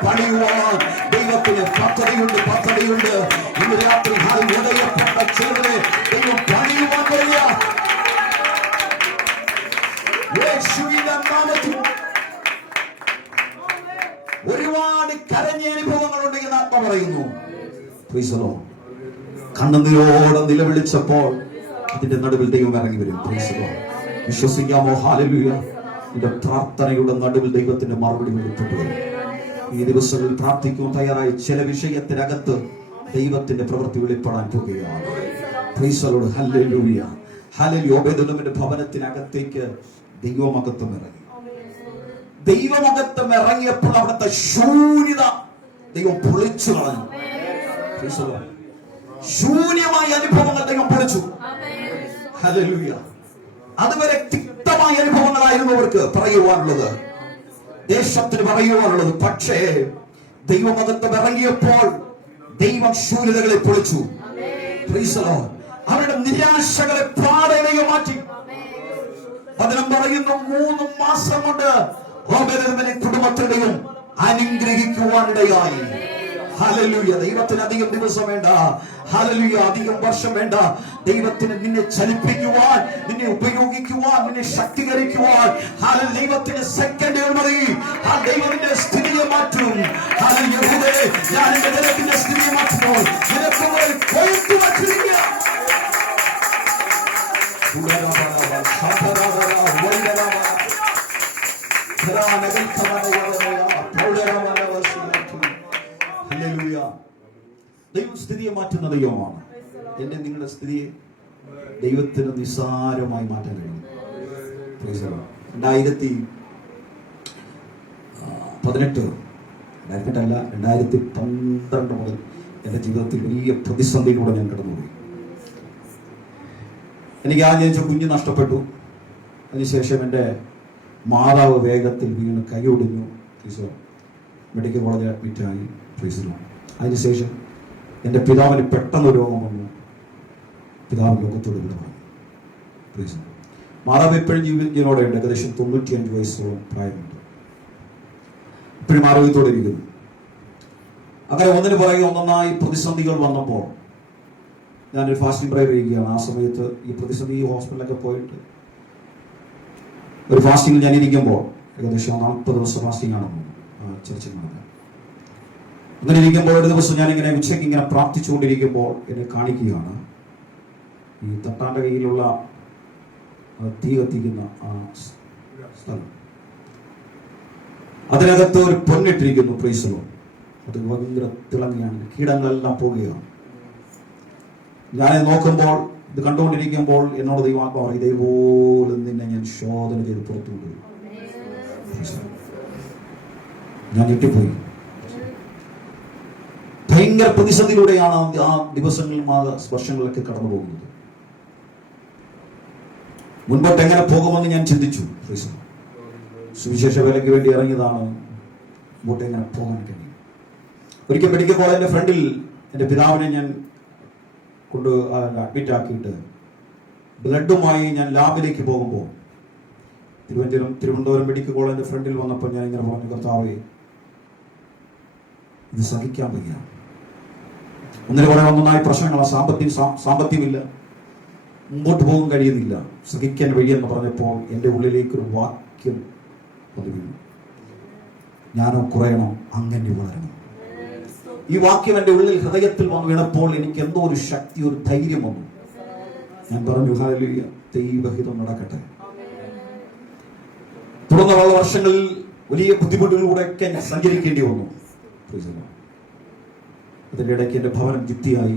പണിയുവാൻ ദൈവത്തിന് പദ്ധതിയുണ്ട്. ഇന്ന് രാത്രി ഉടയപ്പെട്ട ചിലതിനെ ദൈവം പണിയുവാൻ വരിക യേശുവിന്റെ നാമത്തിൽ. ഒരുപാട് കരഞ്ഞ അനുഭവങ്ങൾ ഉണ്ടെങ്കിൽ ആത്മ പറയുന്നു. Praise the lord. കണ്ണുനീരോടെ നിലവിളിച്ചപ്പോൾ അതിന്റെ നടുവിൽ ദൈവം ഇറങ്ങി വരും. Praise the lord. വിശ്വസിക്കാമോ? ഹല്ലേലൂയ. നിന്റെ പ്രാർത്ഥനയുടെ നടുവിൽ ദൈവത്തിന്റെ മറുപടി വെളിപ്പെട്ടു വരും. ഈ ദിവസങ്ങളിൽ പ്രാർത്ഥിക്കുവാൻ തയ്യാറായി ചില വിഷയത്തിനകത്ത് ദൈവത്തിന്റെ പ്രവൃത്തി വെളിപ്പെടാൻ പോകുകയാണ്. Praise the lord, hallelujah. Hallelujah. ഓബേദെദോമിന്റെ ഭവനത്തിനകത്തേക്ക് ദൈവമഹത്വം ഇറങ്ങി. ദൈവമഹത്വം ഇറങ്ങിയപ്പോൾ അവിടുത്തെ ശൂന്യത ദൈവം പൊളിച്ചു കളഞ്ഞു. Praise the lord. ശൂന്യമായ അനുഭവങ്ങൾ ദൈവം പൊളിച്ചു. ഹല്ലേലൂയ. അതുവരെ തിക്തമായ അനുഭവങ്ങളായിരുന്നു അവർക്ക് പറയുവാനുള്ളത്, ദേശത്തിന് പറയുവാനുള്ളത്. പക്ഷേ ദൈവമഹത്വം ഇറങ്ങിയപ്പോൾ ദൈവം ശൂന്യതകളെ പൊളിച്ചു. Price the Lord. അവരുടെ നിരാശകളെ പാടെ മാറ്റി. പതിനം പറയുന്നു 3 മാസം കൊണ്ട് ഓബേദെദോമിനെ കുടുംബത്തിനെയും അനുഗ്രഹിക്കുവാനിടയായി. ഹല്ലേലൂയ. ദൈവത്തിന് അധികം ദിവസം വേണ്ട. ഹല്ലേലൂയ. അധികം വർഷം വേണ്ട. ദൈവത്തിന് നിന്നെ ചലിപ്പിക്കുവാൻ, നിന്നെ ഉപയോഗിക്കുവാൻ, നിന്നെ ശക്തീകരിക്കുവാൻ ദൈവത്തിന് സെക്കൻഡുകൾ മതി. ദൈവത്തിന്റെ സ്ഥിതിയെ മാറ്റും. ഹല്ലേലൂയ. ഞാൻ എന്റെ ദൈവത്തിന്റെ സ്ഥിതിയെ മാറ്റുമ്പോൾ നിനക്ക് കൊയ്ത്തു വച്ചിരിക്കുക. ദൈവം സ്ഥിതിയെ മാറ്റുന്ന ദൈവമാണ്. എന്റെ നിങ്ങളുടെ സ്ഥിതിയെ ദൈവത്തിന് നിസ്സാരമായി മാറ്റാൻ കഴിയും. 2012 മുതൽ എന്റെ ജീവിതത്തിൽ വലിയ പ്രതിസന്ധിയിലൂടെ ഞാൻ കടന്നുപോയി. എനിക്ക് ആദ്യം ജനിച്ച കുഞ്ഞ് നഷ്ടപ്പെട്ടു. അതിനുശേഷം എൻ്റെ മാതാവ് വേഗത്തിൽ വീണ് കൈയൊടിഞ്ഞു. മെഡിക്കൽ കോളേജിൽ അഡ്മിറ്റായി. അതിനുശേഷം എൻ്റെ പിതാവിന് പെട്ടെന്ന് രോഗം വന്നു. പിതാവ് ലോകത്തോട് വിട പറഞ്ഞു. മാതാവ് ഇപ്പോഴും ജീവനോടെ ഉണ്ട്. ഏകദേശം 95 വയസ്സോളം പ്രായമുണ്ട്. ഇപ്പോഴും ആരോഗ്യത്തോടെ ഇരിക്കുന്നു. അങ്ങനെ ഒന്നിനു പുറകെ ഒന്നൊന്നായി പ്രതിസന്ധികൾ വന്നപ്പോൾ ഞാനൊരു ഫാസ്റ്റിംഗ് പ്രയർ ചെയ്യുകയാണ്. ആ സമയത്ത് ഈ പ്രതിസന്ധി ഹോസ്പിറ്റലിലൊക്കെ പോയിട്ട് ഒരു ഫാസ്റ്റിംഗിൽ ഞാൻ ഇരിക്കുമ്പോൾ ഏകദേശം 40 ദിവസം ഫാസ്റ്റിംഗ് ആണ് ചർച്ചിൽ നടന്നത്. അങ്ങനെ ഇരിക്കുമ്പോൾ ഒരു ദിവസം ഞാനിങ്ങനെ ഉച്ചയ്ക്ക് ഇങ്ങനെ പ്രാർത്ഥിച്ചുകൊണ്ടിരിക്കുമ്പോൾ എന്നെ കാണിക്കുകയാണ് ഈ തട്ടാൻ്റെ കയ്യിലുള്ള തീ കത്തിക്കുന്ന ആ സ്ഥലം. അതിനകത്ത് ഒരു പൊന്നിട്ടിരിക്കുന്നു. Price the Lord. അത് ഭയങ്കര തിളങ്ങിയാണ്. കീടങ്ങളെല്ലാം പോകുകയാണ്. ഞാൻ നോക്കുമ്പോൾ ഇത് കണ്ടുകൊണ്ടിരിക്കുമ്പോൾ എന്നോട് ദൈവാത്മാവ് പറയും, ഇതേപോലെ നിന്നെ ഞാൻ ശോധന ചെയ്ത് പുറത്തു കൊണ്ടുപോയി. ഞാൻ ഞെട്ടിപ്പോയി. ഭയങ്കര പ്രതിസന്ധിയിലൂടെയാണ് ആ ദിവസങ്ങളും ആ സ്പർശങ്ങളിലൊക്കെ കടന്നു പോകുന്നത്. മുൻപോട്ട് എങ്ങനെ പോകുമെന്ന് ഞാൻ ചിന്തിച്ചു. സുവിശേഷ വേലയ്ക്ക് വേണ്ടി ഇറങ്ങിയതാണ്. മുമ്പോട്ട് എങ്ങനെ പോകാൻ കഴിയും? ഒരിക്കൽ മെഡിക്കൽ കോളേജിന്റെ ഫ്രണ്ടിൽ എൻ്റെ പിതാവിനെ ഞാൻ കൊണ്ട് അഡ്മിറ്റ് ആക്കിയിട്ട് ബ്ലഡുമായി ഞാൻ ലാബിലേക്ക് പോകുമ്പോൾ തിരുവനന്തപുരം മെഡിക്കൽ കോളേജിന്റെ ഫ്രണ്ടിൽ വന്നപ്പോൾ ഞാൻ ഇങ്ങനെ പറഞ്ഞു, കർത്താവേ, ഇത് സഹിക്കാൻ വയ്യ. ഒന്നായി പ്രശ്നങ്ങളാ, സാമ്പത്തികമില്ല, മുമ്പോട്ട് പോകാൻ കഴിയുന്നില്ല, സഹിക്കാൻ വയ്യെന്ന് പറഞ്ഞപ്പോൾ എൻ്റെ ഉള്ളിലേക്കൊരു വാക്യം പതിവില്ല, ഞാനോ കുറയണം, അങ്ങനെ വളരണം. ഈ വാക്യം എൻ്റെ ഉള്ളിൽ ഹൃദയത്തിൽ വന്നു വീണപ്പോൾ എനിക്ക് എന്തോ ഒരു ശക്തി, ഒരു ധൈര്യം വന്നു. ഞാൻ പറഞ്ഞു, ഹല്ലേലൂയ, ദൈവഹിതം നടക്കട്ടെ. തുടർന്നുള്ള വർഷങ്ങളിൽ വലിയ ബുദ്ധിമുട്ടുകളിലൂടെയൊക്കെ ഞാൻ സഞ്ചരിക്കേണ്ടി വന്നു. അതിൻ്റെ ഇടയ്ക്ക് എൻ്റെ ഭവനം ജിപ്തിയായി.